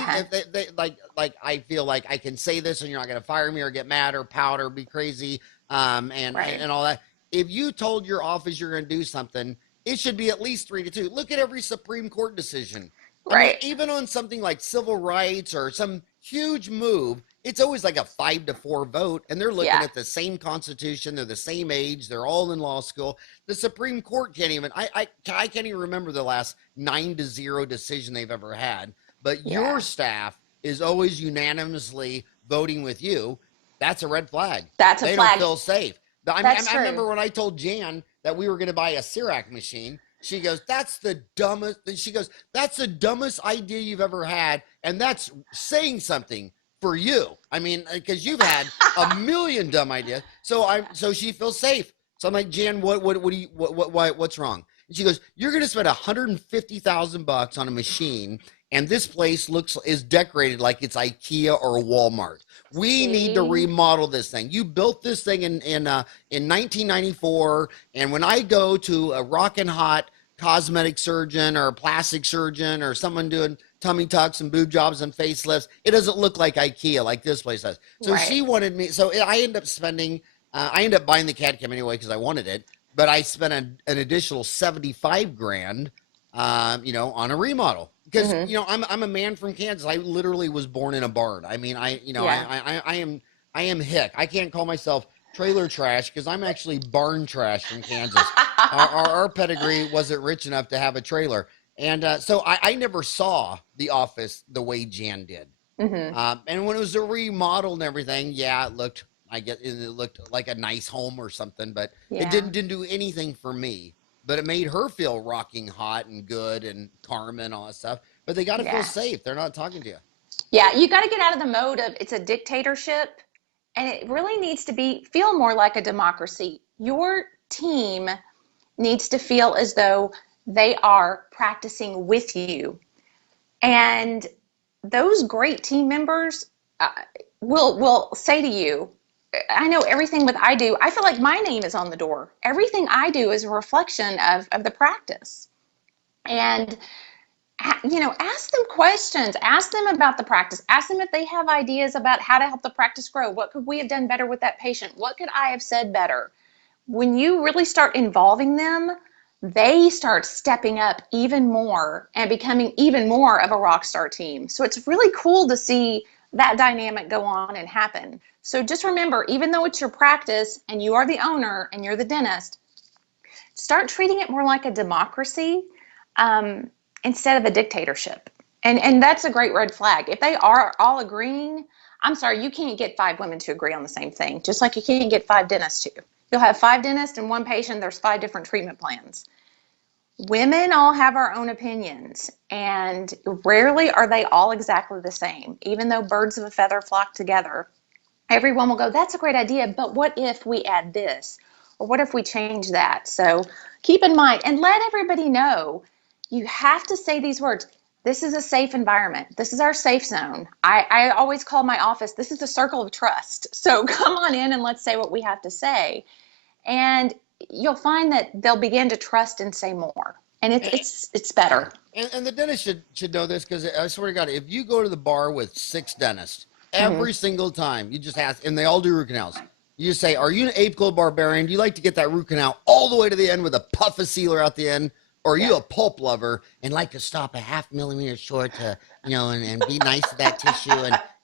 like I feel like I can say this and you're not going to fire me or get mad or pout or be crazy and all that. If you told your office you're going to do something, it should be at least 3-2. Look at every Supreme Court decision. I mean, even on something like civil rights or some huge move, it's always like a 5-4 vote, and they're looking at the same Constitution. They're the same age. They're all in law school. The Supreme Court can't even. I can't even remember the last 9-0 decision they've ever had. But your staff is always unanimously voting with you. That's a red flag. That's a flag. They don't feel safe. That's I true. remember when I told Jan that we were going to buy a Cirac machine. She goes, that's the dumbest. She goes, that's the dumbest idea you've ever had. And that's saying something for you. I mean, because you've had a million dumb ideas. So she feels safe. So I'm like, Jan, what's wrong? And she goes, you're going to spend $150,000 on a machine, and this place is decorated like it's IKEA or Walmart. We need to remodel this thing. You built this thing in 1994, and when I go to a rockin' hot cosmetic surgeon or a plastic surgeon or someone doing tummy tucks and boob jobs and facelifts, it doesn't look like IKEA like this place does. So she wanted me. So I ended up spending. I ended up buying the CAD-CAM anyway because I wanted it, but I spent an additional $75,000, on a remodel. Because I'm a man from Kansas. I literally was born in a barn. I mean, I am hick. I can't call myself trailer trash because I'm actually barn trash from Kansas. our pedigree wasn't rich enough to have a trailer, and so I never saw the office the way Jan did. And when it was a remodel and everything, it looked like a nice home or something, but it didn't do anything for me. But it made her feel rocking hot and good and karma and all that stuff. But they got to feel safe. They're not talking to you. Yeah, you got to get out of the mode of it's a dictatorship, and it really needs to feel more like a democracy. Your team needs to feel as though they are practicing with you. And those great team members will say to you, I know everything that I do, I feel like my name is on the door. Everything I do is a reflection of the practice. And, ask them questions. Ask them about the practice. Ask them if they have ideas about how to help the practice grow. What could we have done better with that patient? What could I have said better? When you really start involving them, they start stepping up even more and becoming even more of a rock star team. So it's really cool to see that dynamic go on and happen. So just remember, even though it's your practice and you are the owner and you're the dentist, start treating it more like a democracy instead of a dictatorship. And that's a great red flag. If they are all agreeing, I'm sorry, you can't get 5 women to agree on the same thing, just like you can't get 5 dentists to. You'll have 5 dentists and 1 patient. There's 5 different treatment plans. Women all have our own opinions, and rarely are they all exactly the same. Even though birds of a feather flock together, everyone will go, that's a great idea, but what if we add this? Or what if we change that? So keep in mind, and let everybody know, you have to say these words. This is a safe environment. This is our safe zone. I always call my office, this is a circle of trust. So come on in and let's say what we have to say. And you'll find that they'll begin to trust and say more. And it's better. And the dentist should know this, because I swear to God, if you go to the bar with 6 dentists, every single time you just ask, and they all do root canals, you just say, are you an apical barbarian? Do you like to get that root canal all the way to the end with a puff of sealer out the end? Or are you a pulp lover and like to stop a 0.5 millimeter short to, and be nice to that tissue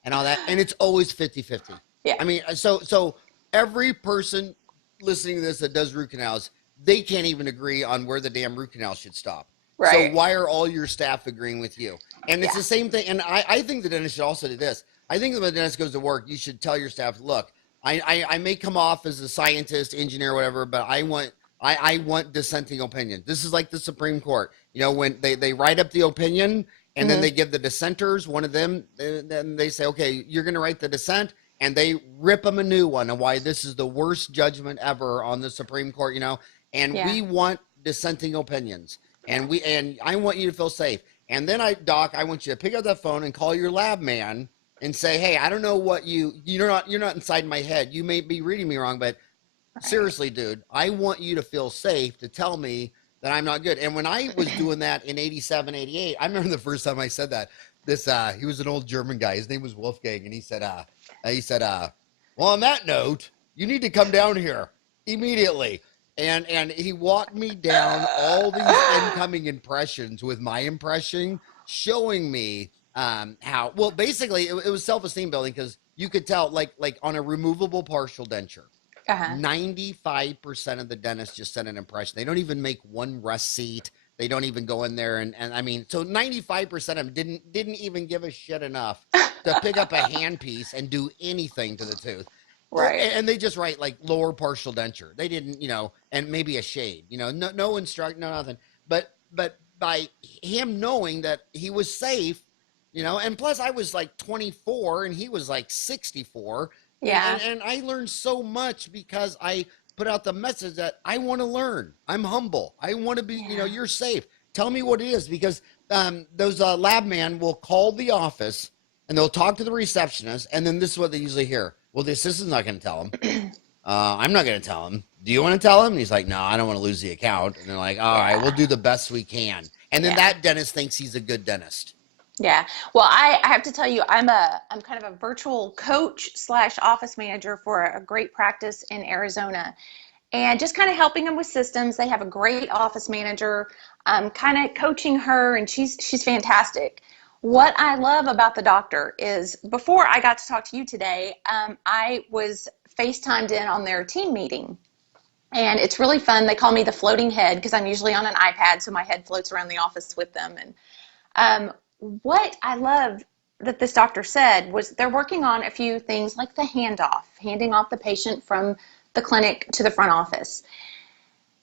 and all that? And it's always 50-50. Yeah. I mean, so every person listening to this that does root canals, they can't even agree on where the damn root canal should stop. Right. So why are all your staff agreeing with you? And it's the same thing. And I think the dentist should also do this. I think that when the dentist goes to work, you should tell your staff, look, I may come off as a scientist, engineer, whatever, but I want dissenting opinion. This is like the Supreme Court. When they write up the opinion and then they give the dissenters, one of them, then they say, okay, you're going to write the dissent, and they rip them a new one on why this is the worst judgment ever on the Supreme Court, and we want dissenting opinions, and I want you to feel safe. And then Doc, I want you to pick up that phone and call your lab man and say, hey, I don't know what you're not inside my head. You may be reading me wrong, but seriously, dude, I want you to feel safe to tell me that I'm not good. And when I was doing that in 87, 88, I remember the first time I said that, he was an old German guy. His name was Wolfgang. And he said, well, on that note, you need to come down here immediately. And he walked me down all these incoming impressions with my impression, showing me how, well, basically it was self-esteem building, because you could tell, like on a removable partial denture, 95% of the dentists just send an impression. They don't even make one receipt. They don't even go in there and I mean, so 95% of them didn't even give a shit enough to pick up a handpiece and do anything to the tooth. Right. And they just write like lower partial denture. They didn't, and maybe a shade, no nothing. But by him knowing that he was safe, and plus I was like 24 and he was like 64. Yeah. And I learned so much because I put out the message that I want to learn. I'm humble. I want to be, you're safe. Tell me what it is, because those lab man will call the office and they'll talk to the receptionist. And then this is what they usually hear. Well, the assistant's not going to tell him. I'm not going to tell him. Do you want to tell him? And he's like, no, I don't want to lose the account. And they're like, all right, we'll do the best we can. And then that dentist thinks he's a good dentist. Yeah. Well, I have to tell you, I'm kind of a virtual coach / office manager for a great practice in Arizona, and just kind of helping them with systems. They have a great office manager. I'm kind of coaching her, and she's fantastic. What I love about the doctor is, before I got to talk to you today, I was FaceTimed in on their team meeting, and it's really fun. They call me the floating head because I'm usually on an iPad, so my head floats around the office with them. And what I love that this doctor said was they're working on a few things like the handoff, handing off the patient from the clinic to the front office.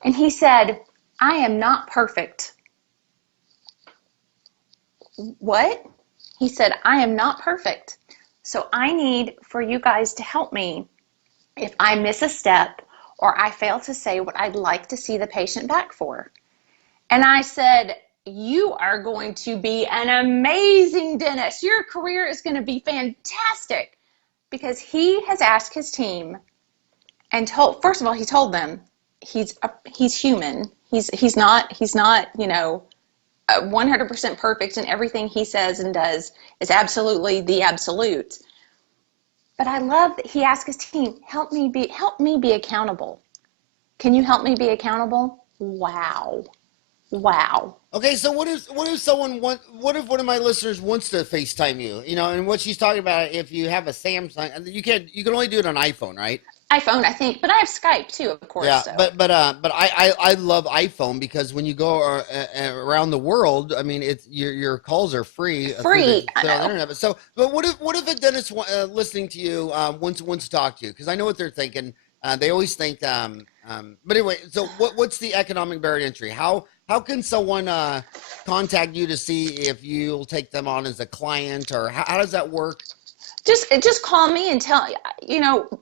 And he said, I am not perfect. What? He said, I am not perfect. So I need for you guys to help me if I miss a step or I fail to say what I'd like to see the patient back for. And I said, you are going to be an amazing dentist. Your career is going to be fantastic, because he has asked his team and first of all, he told them he's human. He's not 100% perfect, and everything he says and does is absolutely the absolute. But I love that he asked his team, help me be accountable. Can you help me be accountable? Wow. Okay, so what if what if one of my listeners wants to FaceTime you? And what she's talking about, if you have a Samsung, you can only do it on iPhone, right? iPhone, I think, but I have Skype too, of course. Yeah, so. but I love iPhone, because when you go around the world, I mean, it's your calls are free. Free. On the internet. But what if a dentist listening to you wants to talk to you? Because I know what they're thinking. They always think, but anyway, so what's the economic barrier to entry? How can someone contact you to see if you'll take them on as a client, or how does that work? Just call me and tell,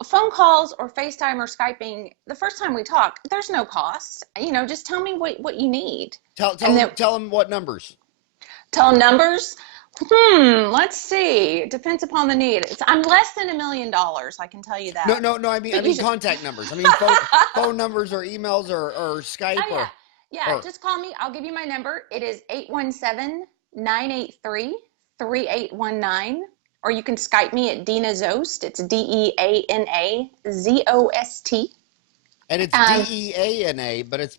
phone calls or FaceTime or Skyping, the first time we talk, there's no cost. Just tell me what you need. And then Tell them what numbers. tell them numbers. Let's see. It depends upon the need. I'm less than $1 million, I can tell you that. No. I mean contact numbers. I mean phone numbers or emails or Skype Oh, yeah. Yeah, or just call me. I'll give you my number. It is 817-983-3819. Or you can Skype me at Deana Zost. It's DeanaZost. And it's Deana, but it's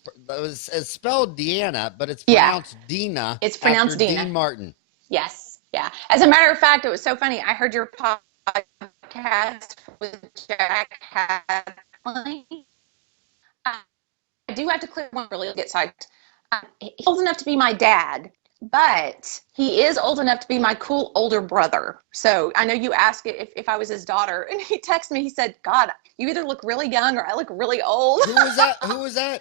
spelled Deanna, but it's Yeah, pronounced Deana. it's pronounced after Deana. Dean Martin. Yes, yeah. As a matter of fact, it was so funny. I heard your podcast with Jack Hadley. I do have to clear one really get psyched. He's old enough to be my dad, but he is old enough to be my cool older brother. So I know you asked if I was his daughter, and he texted me. He said, "God, you either look really young or I look really old." Who was that? Who was that?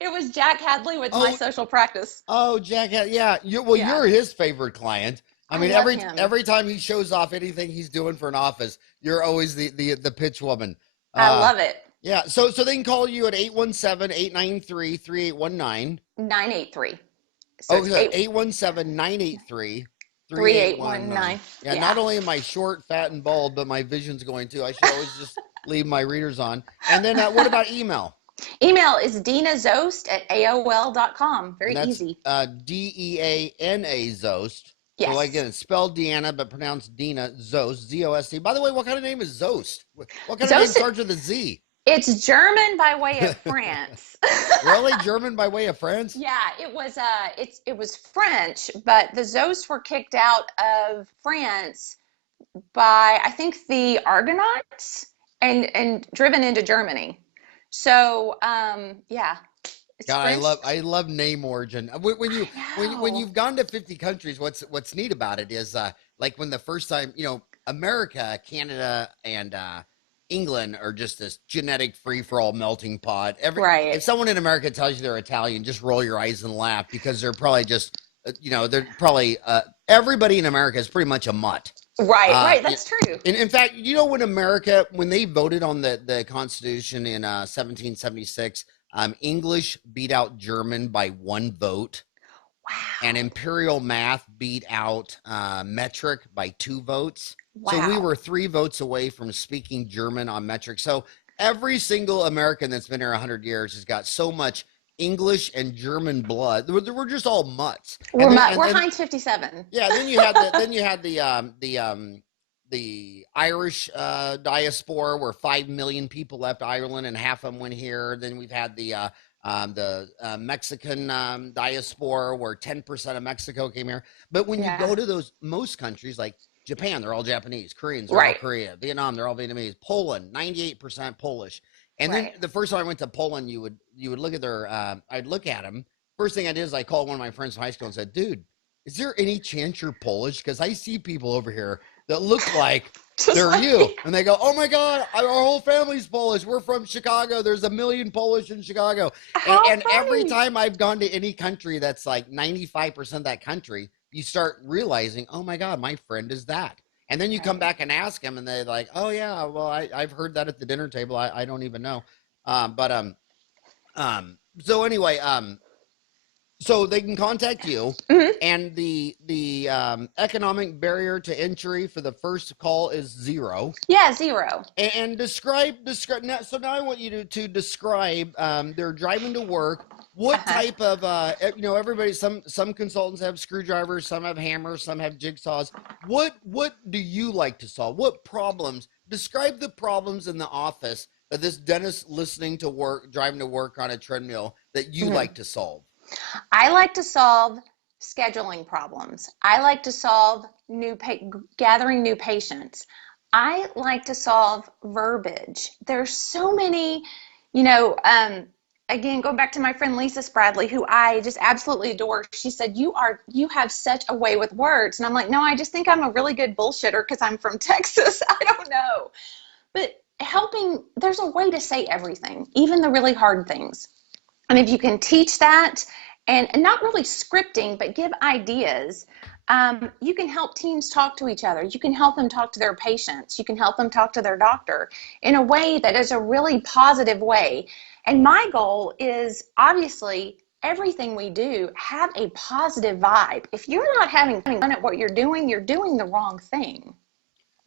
It was Jack Hadley with my social practice. Oh, Jack. Yeah. You're his favorite client. I mean, love him. every time he shows off anything he's doing for an office, you're always the pitch woman. I love it. Yeah. So they can call you at 817-893-3819. 983. So 817-983-3819. Yeah. Not only am I short, fat, and bald, but my vision's going too. I should always just leave my readers on. And then what about email? Email is deanazost@aol.com. Very easy. Deana Zost. Yes. So again, it's spelled Deanna, but pronounced Deana Zost. Zost. By the way, what kind of name is Zost? What kind of name starts with a Z? It's German by way of France. Really? German by way of France? Yeah, it was French, but the Zosts were kicked out of France by, I think, the Argonauts and driven into Germany. So yeah. God, I love name origin. When you've gone to 50 countries, what's neat about it is like when the first time, America, Canada, and England are just this genetic free-for-all melting pot. If someone in America tells you they're Italian, just roll your eyes and laugh, because they're probably just they're probably everybody in America is pretty much a mutt. Right, that's true. In fact, when they voted on the Constitution in 1776, English beat out German by 1 vote. Wow. And Imperial Math beat out Metric by 2 votes. Wow. So we were 3 votes away from speaking German on Metric. So every single American that's been here 100 years has got so much English and German blood. We're just all mutts. We're Heinz 57. Yeah. Then you had the Irish diaspora, where 5 million people left Ireland and half of them went here. Then we've had the Mexican diaspora, where 10% of Mexico came here. But when you go to most countries like Japan, they're all Japanese. Koreans, they're all Korea. Vietnam, they're all Vietnamese. Poland, 98% Polish. And then the first time I went to Poland, you would look at I'd look at them. First thing I did is I called one of my friends from high school and said, "Dude, is there any chance you're Polish? Because I see people over here that look like they're you." And they go, "Oh my God, our whole family's Polish. We're from Chicago. There's 1 million Polish in Chicago." And every time I've gone to any country that's like 95% that country, you start realizing, oh my God, my friend is that. And then you come back and ask them, and they're like, "Oh yeah, well, I've heard that at the dinner table. I don't even know." So anyway, so they can contact you, and the economic barrier to entry for the first call is 0. Yeah, 0. And describe. Now, so now I want you to describe. They're driving to work. What type of everybody? Some consultants have screwdrivers, some have hammers, some have jigsaws. What do you like to solve? What problems? Describe the problems in the office that this dentist driving to work on a treadmill that you like to solve. I like to solve scheduling problems. I like to solve gathering new patients. I like to solve verbiage. There's so many, again, going back to my friend Lisa Spradley, who I just absolutely adore. She said, you have such a way with words. And I'm like, no, I just think I'm a really good bullshitter because I'm from Texas. I don't know. But there's a way to say everything, even the really hard things. And if you can teach that and not really scripting, but give ideas, you can help teams talk to each other. You can help them talk to their patients. You can help them talk to their doctor in a way that is a really positive way. And my goal is obviously everything we do have a positive vibe. If you're not having fun at what you're doing the wrong thing.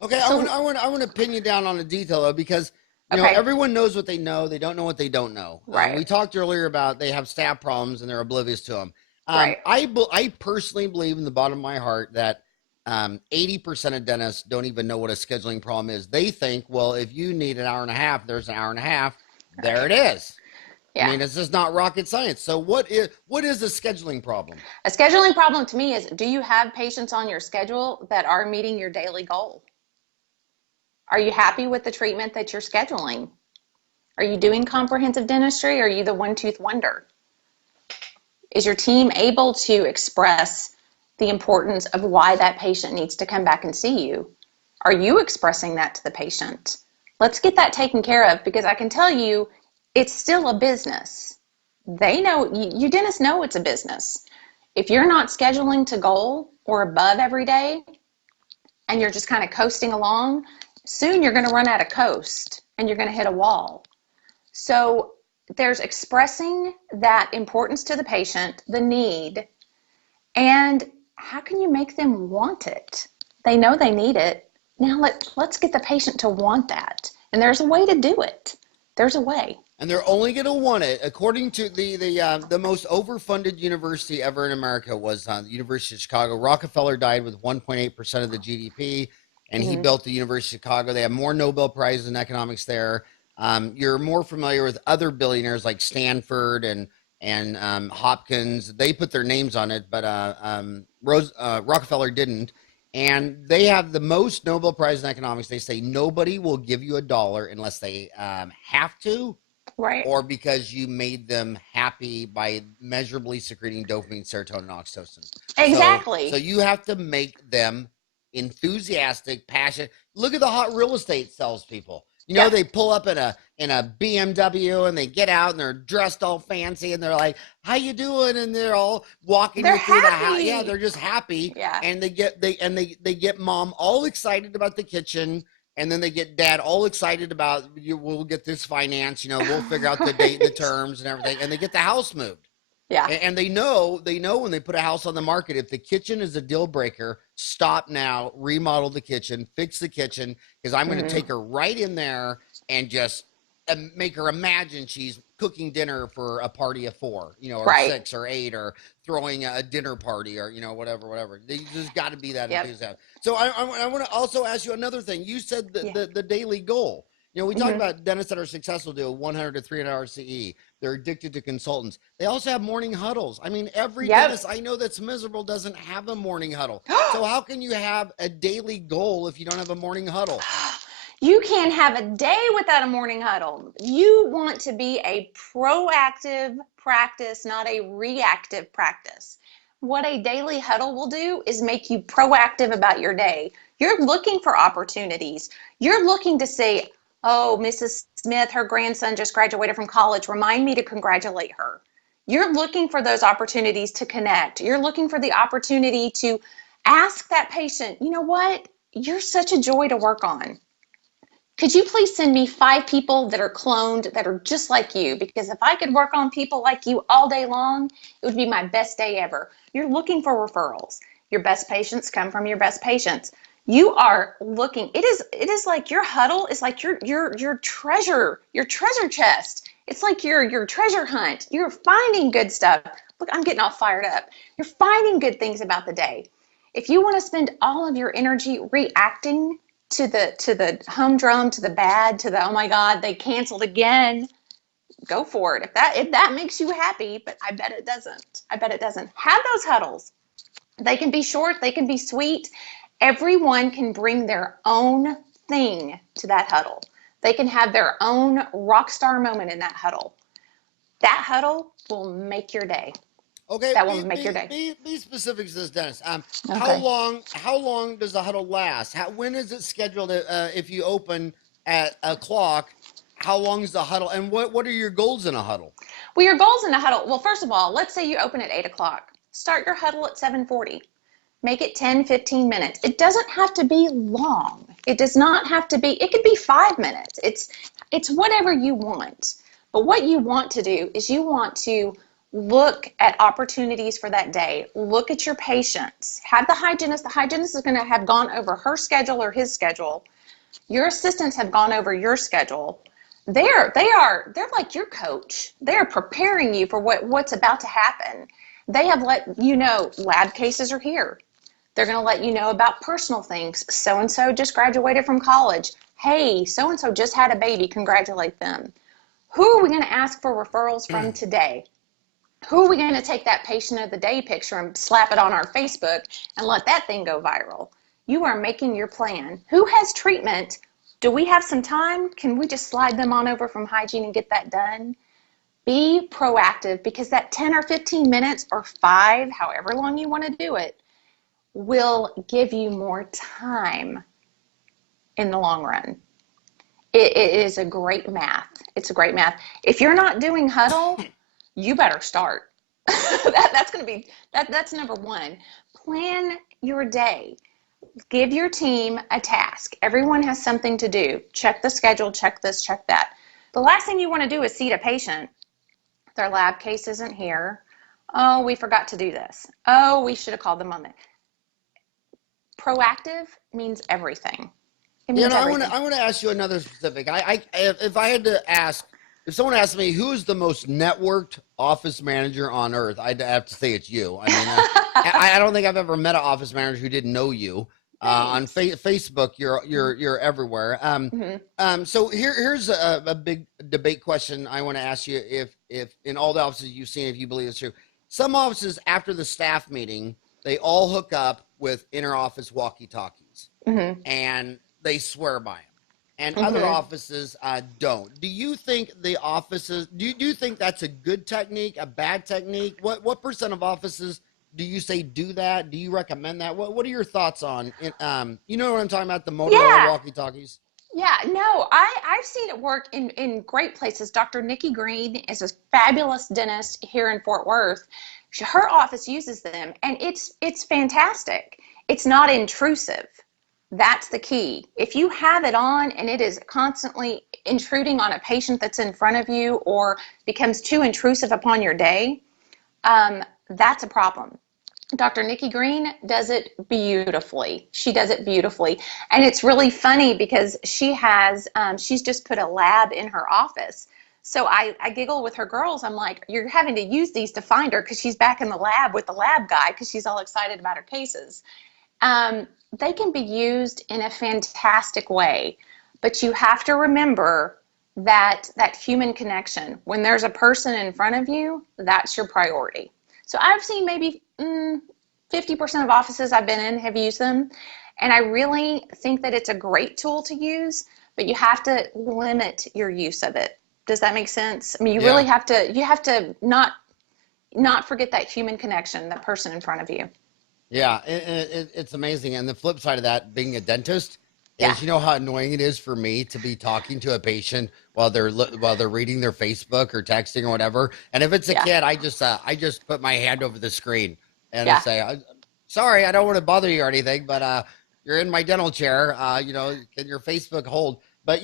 Okay, So, I want to pin you down on a detail though, because okay, everyone knows what they know. They don't know what they don't know. right, We talked earlier about they have staff problems and they're oblivious to them. right. I personally believe in the bottom of my heart that 80% of dentists don't even know what a scheduling problem is. They think, well, if you need an hour and a half, there's an hour and a half. There it is. I Yeah. mean, it's just not rocket science. So what is a scheduling problem? A scheduling problem to me is, do you have patients on your schedule that are meeting your daily goal? Are you happy with the treatment that you're scheduling? Are you doing comprehensive dentistry? Or are you the one-tooth wonder? Is your team able to express the importance of why that patient needs to come back and see you? Are you expressing that to the patient? Let's get that taken care of, because I can tell you it's still a business. They know, you dentists know it's a business. If you're not scheduling to goal or above every day and you're just kind of coasting along, soon you're going to run out of coast and you're going to hit a wall. So there's expressing that importance to the patient, the need, and how can you make them want it? They know they need it. Now let's get the patient to want that. And there's a way to do it. There's a way. And they're only going to want it, according to the most overfunded university ever in America was the University of Chicago. Rockefeller died with 1.8% of the GDP, and he built the University of Chicago. They have more Nobel Prizes in economics there. You're more familiar with other billionaires like Stanford and Hopkins. They put their names on it, but Rockefeller didn't. And they have the most Nobel Prize in economics. They say nobody will give you $1 unless they have to, Right. or because you made them happy by measurably secreting dopamine, serotonin, and oxytocin. Exactly. So you have to make them enthusiastic, passionate. Look at the hot real estate salespeople. They pull up in a BMW and they get out and they're dressed all fancy and they're like, "How you doing?" And they're all walking They're you through the happy. house. Yeah, they're just happy. Yeah. And they get mom all excited about the kitchen. And then they get dad all excited about, we'll get this finance, we'll figure out the date and the terms and everything. And they get the house moved. Yeah. And they know when they put a house on the market, if the kitchen is a deal breaker, stop now, remodel the kitchen, fix the kitchen, because I'm going to take her right in there and just make her imagine she's cooking dinner for a party of 4, or 6 or 8, or throwing a dinner party, or whatever. There's got to be that enthusiasm. So I want to also ask you another thing. You said the daily goal. We talk about dentists that are successful do 100 to 300 hours CE. They're addicted to consultants. They also have morning huddles. I mean, every dentist I know that's miserable doesn't have a morning huddle. So how can you have a daily goal if you don't have a morning huddle? You can't have a day without a morning huddle. You want to be a proactive practice, not a reactive practice. What a daily huddle will do is make you proactive about your day. You're looking for opportunities. You're looking to say, "Oh, Mrs. Smith, her grandson just graduated from college. Remind me to congratulate her." You're looking for those opportunities to connect. You're looking for the opportunity to ask that patient, "You know what? You're such a joy to work on. Could you please send me 5 people that are cloned that are just like you? Because if I could work on people like you all day long, it would be my best day ever." You're looking for referrals. Your best patients come from your best patients. You are looking, it is like your huddle is like your treasure chest. It's like your treasure hunt. You're finding good stuff. Look, I'm getting all fired up. You're finding good things about the day. If you want to spend all of your energy reacting to the humdrum, to the bad, to the, "Oh my God, they canceled again," go for it. If that makes you happy, but I bet it doesn't. I bet it doesn't. Have those huddles. They can be short, they can be sweet. Everyone can bring their own thing to that huddle. They can have their own rock star moment in that huddle. That huddle will make your day. Okay, That will make your day. be specific to this, Dennis. Okay. How long does the huddle last? When is it scheduled? If you open at a clock, how long is the huddle, and what are your goals in a huddle? Well, your goals in a huddle, well, first of all, let's say you open at 8 o'clock. Start your huddle at 7:40. Make it 10, 15 minutes. It doesn't have to be long. It does not have to be, it could be 5 minutes. It's whatever you want. But what you want to do is you want to look at opportunities for that day. Look at your patients. Have the hygienist. The hygienist is going to have gone over her schedule or his schedule. Your assistants have gone over your schedule. They're like your coach. They're preparing you for what's about to happen. They have let you know lab cases are here. They're going to let you know about personal things. So-and-so just graduated from college. Hey, so-and-so just had a baby. Congratulate them. Who are we going to ask for referrals from today? Who are we going to take that patient of the day picture and slap it on our Facebook and let that thing go viral? You are making your plan. Who has treatment? Do we have some time? Can we just slide them on over from hygiene and get that done? Be proactive, because that 10 or 15 minutes or 5, however long you want to do it, will give you more time in the long run. It is a great math. It's a great math. If you're not doing huddle, you better start. That's number one. Plan your day. Give your team a task. Everyone has something to do. Check the schedule, check this, check that. The last thing you want to do is seat a patient. Their lab case isn't here. Oh, we forgot to do this. Oh, we should have called them on that. Proactive means everything. It means everything. I want to ask you another specific. If I had to ask, if someone asked me who's the most networked office manager on earth, I'd have to say it's you. I mean, I don't think I've ever met an office manager who didn't know you. On Facebook, you're everywhere. So here's a big debate question I want to ask you. If in all the offices you've seen, if you believe it's true, some offices after the staff meeting, they all hook up with inter-office walkie-talkies, and they swear by them. And other offices don't. Do you think the offices? Do you think that's a good technique, a bad technique? What percent of offices do you say do that? Do you recommend that? What are your thoughts on it? You know what I'm talking about, the Motorola walkie-talkies? Yeah, no, I've seen it work in great places. Dr. Nikki Green is a fabulous dentist here in Fort Worth. Her office uses them, and it's fantastic. It's not intrusive. That's the key. If you have it on and it is constantly intruding on a patient that's in front of you or becomes too intrusive upon your day, that's a problem. Dr. Nikki Green does it beautifully. She does it beautifully. And it's really funny because she's just put a lab in her office. So I giggle with her girls. I'm like, you're having to use these to find her because she's back in the lab with the lab guy because she's all excited about her cases. They can be used in a fantastic way, but you have to remember that human connection. When there's a person in front of you, that's your priority. So I've seen maybe 50% of offices I've been in have used them, and I really think that it's a great tool to use, but you have to limit your use of it. Does that make sense? I mean, you really have to not forget that human connection, that person in front of you. Yeah, it's amazing. And the flip side of that, being a dentist, is you know how annoying it is for me to be talking to a patient while they're reading their Facebook or texting or whatever. And if it's a kid, I just put my hand over the screen and I say, "Sorry, I don't want to bother you or anything, but you're in my dental chair. Can your Facebook hold?" But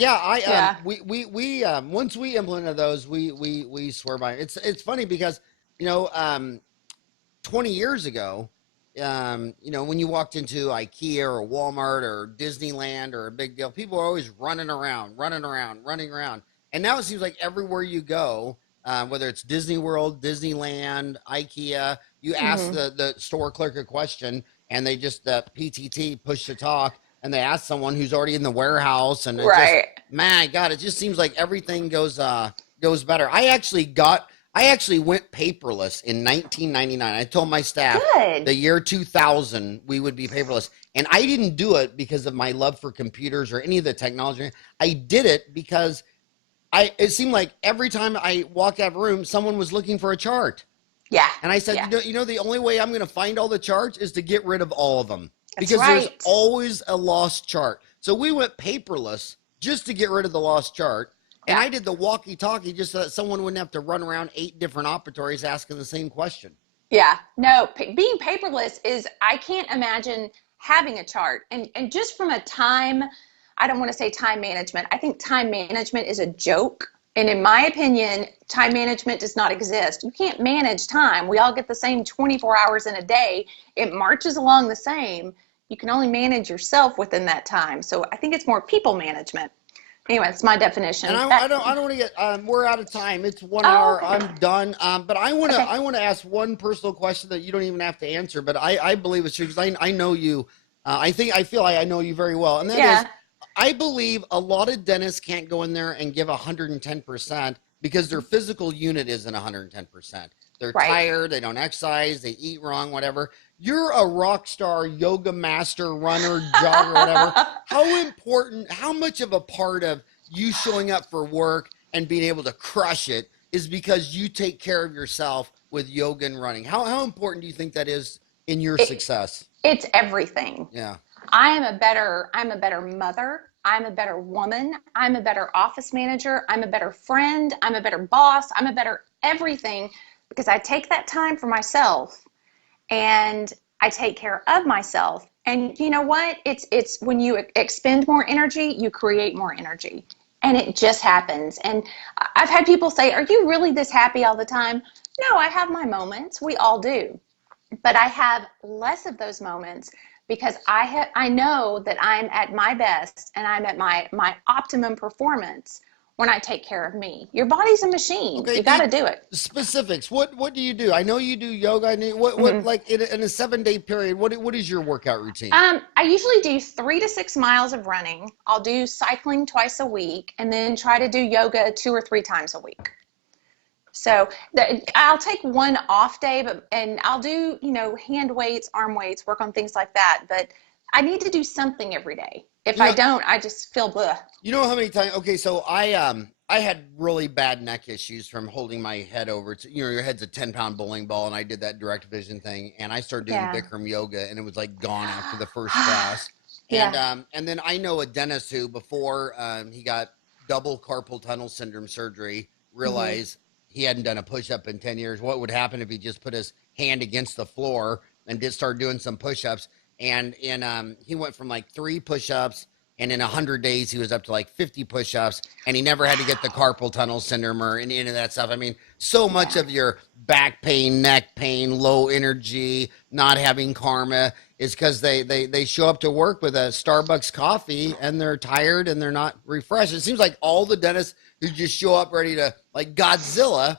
we once we implemented those, we swear by it. It's funny because 20 years ago. When you walked into IKEA or Walmart or Disneyland or a big deal, people are always running around. And now it seems like everywhere you go, whether it's Disney World, Disneyland, IKEA, you ask the store clerk a question and they just, PTT, push to talk, and they ask someone who's already in the warehouse. And my God, it just seems like everything goes better. I actually went paperless in 1999. I told my staff the year 2000 we would be paperless. And I didn't do it because of my love for computers or any of the technology. I did it because it seemed like every time I walked out of a room, someone was looking for a chart. Yeah. And I said, the only way I'm going to find all the charts is to get rid of all of them. Because there's always a lost chart. So we went paperless just to get rid of the lost chart. And Yeah. I did the walkie-talkie just so that someone wouldn't have to run around 8 different operatories asking the same question. Yeah, no, being paperless is, I can't imagine having a chart. And just from a time, I don't want to say time management. I think time management is a joke. And in my opinion, time management does not exist. You can't manage time. We all get the same 24 hours in a day. It marches along the same. You can only manage yourself within that time. So I think it's more people management. Anyway, that's my definition. And I don't want to get. We're out of time. It's 1 hour. Okay. I'm done. But I want to. Okay. I want to ask one personal question that you don't even have to answer. But I believe it's true because I know you. I feel like I know you very well, and that is, I believe a lot of dentists can't go in there and give 110% because their physical unit isn't 110%. They're tired. They don't exercise. They eat wrong. Whatever. You're a rock star, yoga master, runner, jogger, whatever. How much of a part of you showing up for work and being able to crush it is because you take care of yourself with yoga and running? How important do you think that is in your success? It's everything. Yeah. I'm a better mother. I'm a better woman. I'm a better office manager. I'm a better friend. I'm a better boss. I'm a better everything because I take that time for myself and I take care of myself. And you know what? It's when you expend more energy, you create more energy. And it just happens. And I've had people say, "Are you really this happy all the time?" No, I have my moments. We all do. But I have less of those moments because I know that I'm at my best and I'm at my optimum performance when I take care of me. Your body's a machine. Okay, you got to do it. Specifics. What do you do? I know you do yoga. What like in a 7-day period? What is your workout routine? I usually do 3 to 6 miles of running. I'll do cycling twice a week and then try to do yoga 2 or 3 times a week. So I'll take one off day, and I'll do, hand weights, arm weights, work on things like that. But I need to do something every day. If I don't, I just feel bleh. You know how many times? Okay, so I had really bad neck issues from holding my head over. Your head's a 10-pound bowling ball, and I did that direct vision thing, and I started doing Bikram yoga, and it was like gone after the first class. And then I know a dentist who, before he got double carpal tunnel syndrome surgery, realized he hadn't done a push-up in 10 years. What would happen if he just put his hand against the floor and did start doing some push-ups? And he went from like 3 push-ups, and in 100 days he was up to like 50 push-ups, and he never had to get the carpal tunnel syndrome or any of that stuff. I mean, so much of your back pain, neck pain, low energy, not having karma is because they show up to work with a Starbucks coffee and they're tired and they're not refreshed. It seems like all the dentists who just show up ready to, like Godzilla,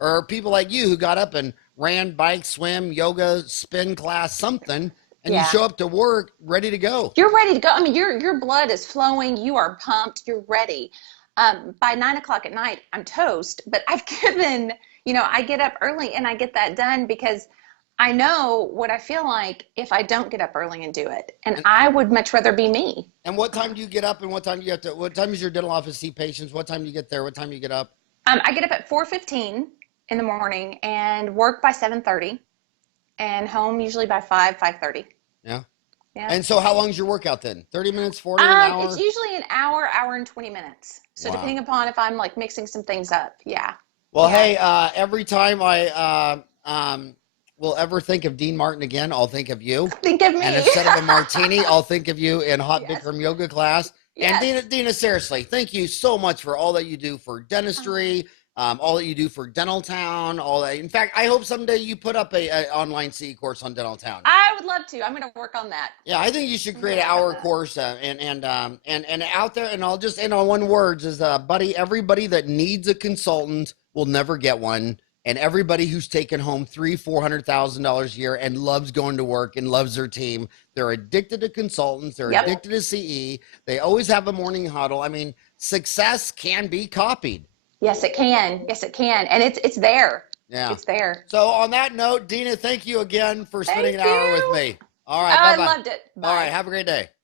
or people like you who got up and ran, bike, swim, yoga, spin class, something, and you show up to work ready to go. You're ready to go. I mean, your blood is flowing. You are pumped. You're ready. By 9 o'clock at night, I'm toast. But I've given, I get up early and I get that done because I know what I feel like if I don't get up early and do it. And I would much rather be me. And what time do you get up, and what time do you have to, what time does your dental office see patients? What time do you get there? What time do you get up? I get up at 4:15 in the morning and work by 7:30 and home usually by 5:30. Yeah. Yeah. And so how long is your workout then? 30 minutes, 40, an hour? It's usually an hour and 20 minutes. So depending upon if I'm like mixing some things up. Yeah. Well, hey, every time I will ever think of Dean Martin again, I'll think of you. Think of me. And instead of a martini, I'll think of you in hot Bikram yoga class. Yes. And Deana, seriously, thank you so much for all that you do for dentistry, all that you do for Dental Town, all that. In fact, I hope someday you put up a online CE course on Dental Town. I would love to. I'm going to work on that. Yeah, I think you should create an hour course and out there. And I'll just end on one word is, buddy, everybody that needs a consultant will never get one. And everybody who's taken home $300,000-$400,000 a year and loves going to work and loves their team, they're addicted to consultants. They're addicted to CE. They always have a morning huddle. I mean, success can be copied. Yes, it can. Yes, it can. And it's there. Yeah. It's there. So on that note, Deana, thank you again for spending an hour with me. All right. I Bye-bye. loved it. Bye. All right. Have a great day.